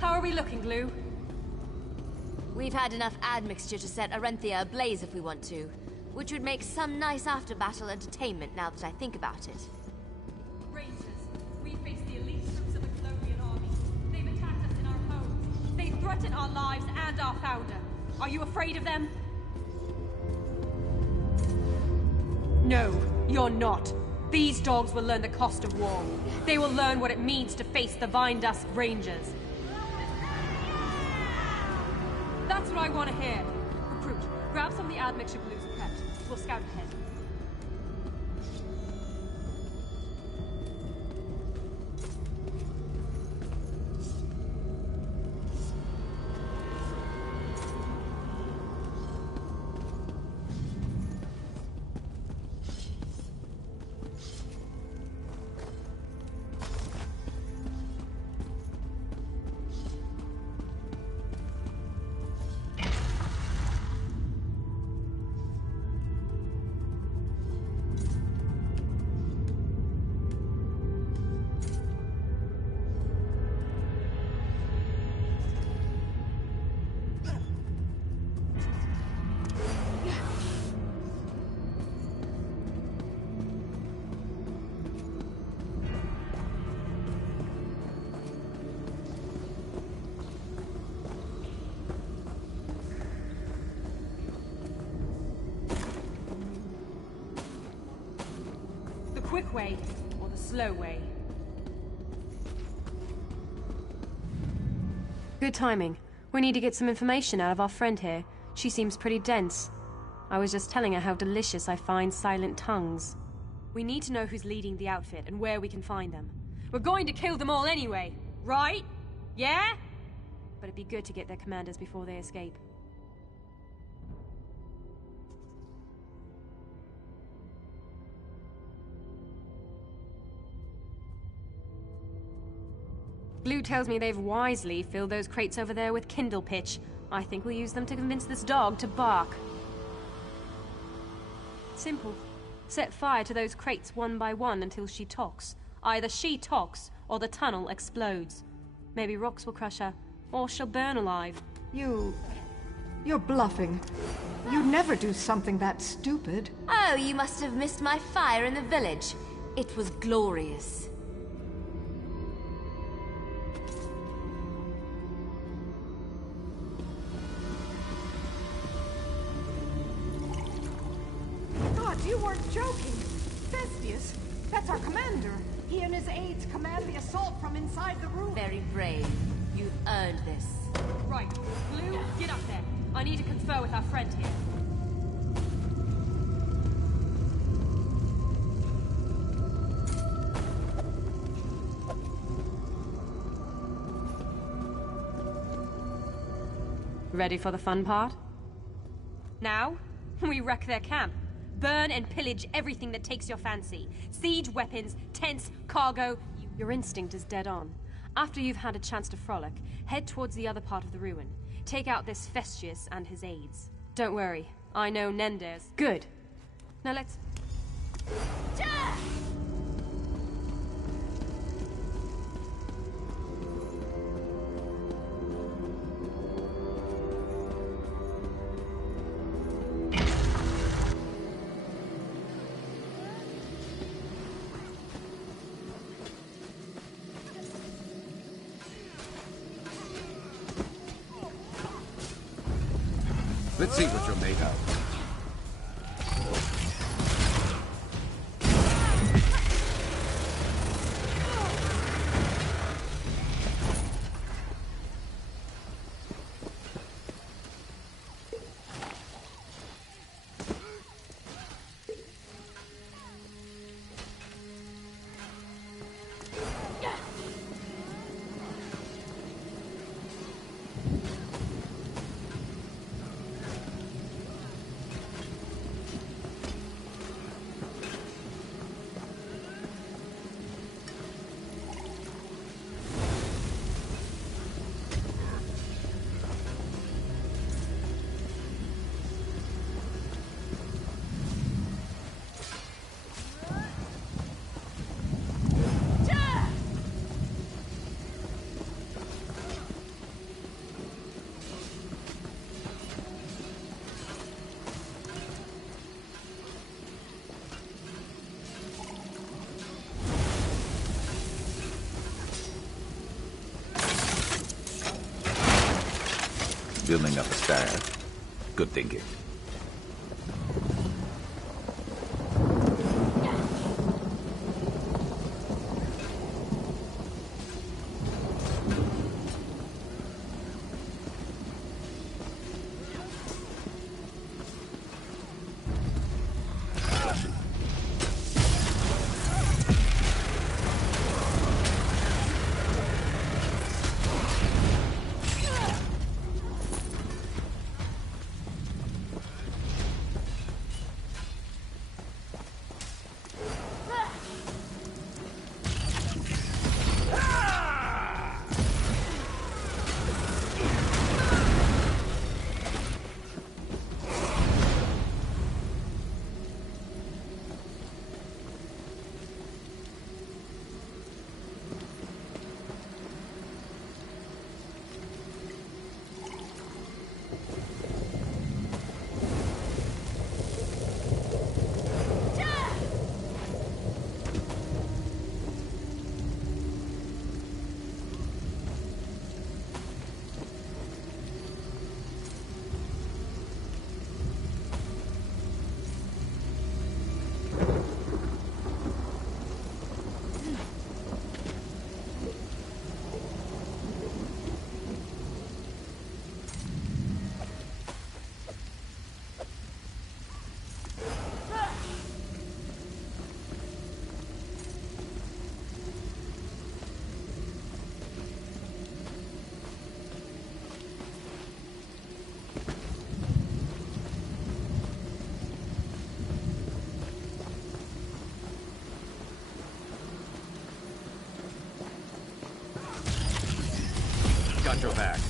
How are we looking, Glue? We've had enough admixture to set Arenthia ablaze if we want to, which would make some nice after-battle entertainment now that I think about it. Rangers, we face the elite troops of the Colovian army. They've attacked us in our homes. They threaten our lives and our founder. Are you afraid of them? No, you're not. These dogs will learn the cost of war. They will learn what it means to face the Vine Dusk Rangers. That's what I want to hear. Recruit, grab some of the admixture Glue's prepped. We'll scout ahead. Quick way or the slow way? Good timing. We need to get some information out of our friend here. She seems pretty dense. I was just telling her how delicious I find silent tongues. We need to know who's leading the outfit and where we can find them. We're going to kill them all anyway, right? Yeah? But it'd be good to get their commanders before they escape. Glue tells me they've wisely filled those crates over there with kindle pitch. I think we'll use them to convince this dog to bark. Simple. Set fire to those crates one by one until she talks. Either she talks, or the tunnel explodes. Maybe rocks will crush her, or she'll burn alive. You're bluffing. You'd never do something that stupid. Oh, you must have missed my fire in the village. It was glorious. You weren't joking. Thestius, that's our commander. He and his aides command the assault from inside the room. Very brave. You've earned this. Right. Glue, get up there. I need to confer with our friend here. Ready for the fun part? Now, we wreck their camp. Burn and pillage everything that takes your fancy. Siege weapons, tents, cargo. Your instinct is dead on. After you've had a chance to frolic, head towards the other part of the ruin. Take out this Festius and his aides. Don't worry, I know Nendes. Good. Now let's... Let's see what you're made of. Building up a stash. Good thinking. Got your back.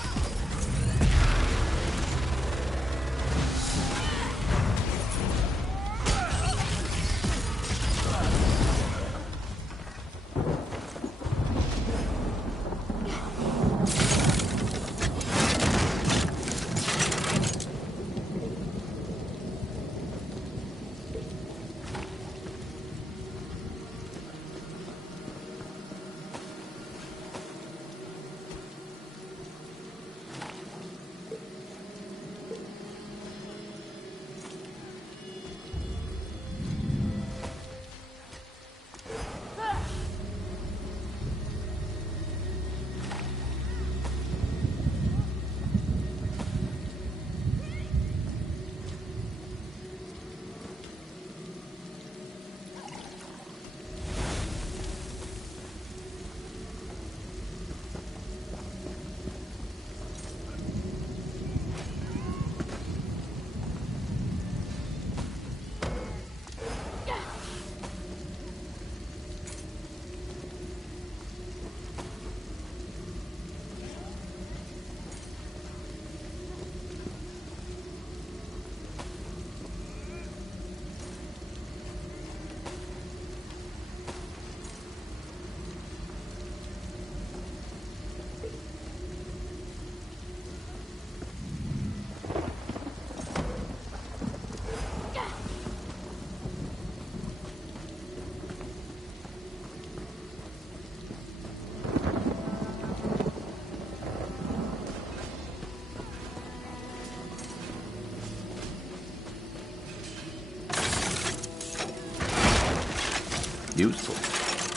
Useful.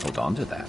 Hold on to that.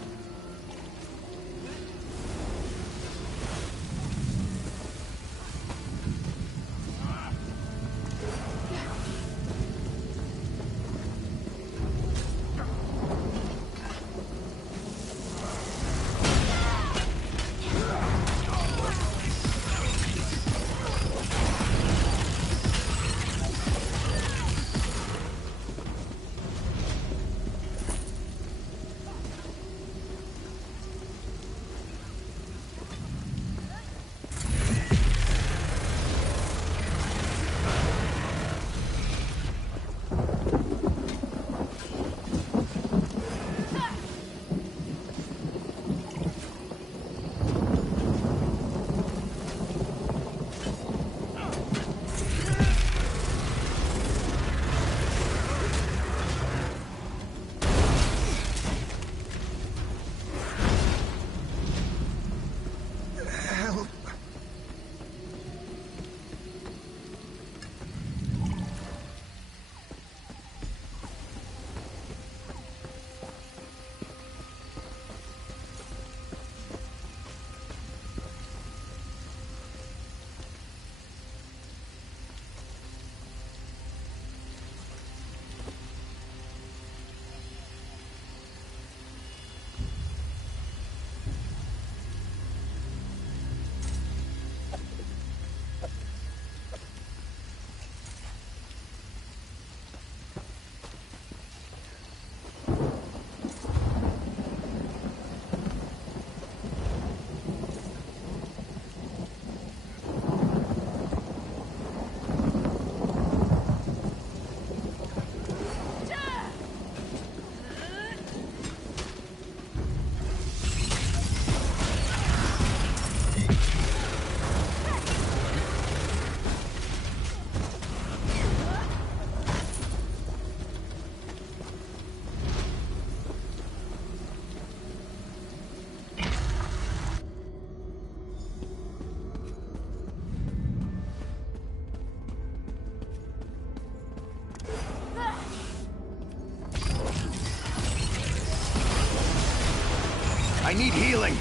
I need healing.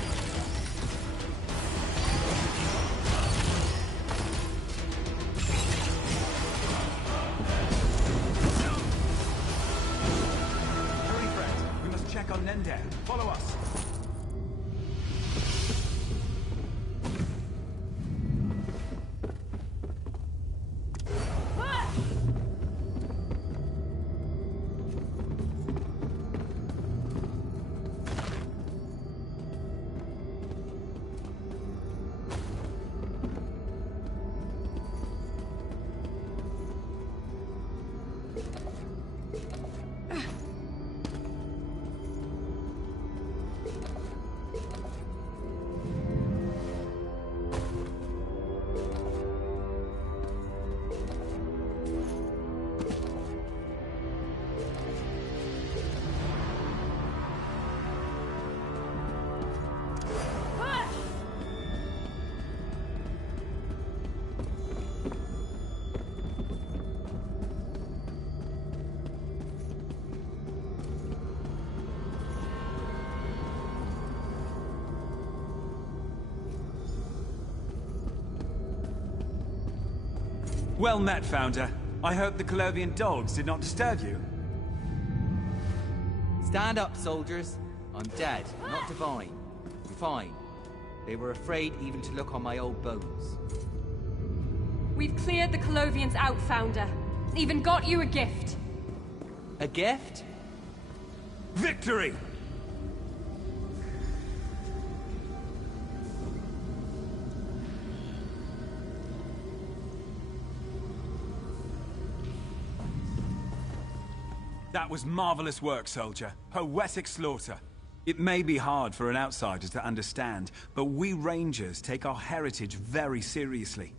Hurry, friend. We must check on Nender. Follow us. Well met, Founder. I hope the Colovian dogs did not disturb you. Stand up, soldiers. I'm dead, not divine. I'm fine. They were afraid even to look on my old bones. We've cleared the Colovians out, Founder. Even got you a gift. A gift? Victory! That was marvelous work, soldier. Poetic slaughter. It may be hard for an outsider to understand, but we Rangers take our heritage very seriously.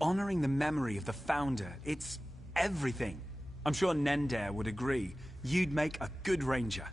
Honoring the memory of the Founder, it's everything. I'm sure Nender would agree. You'd make a good Ranger.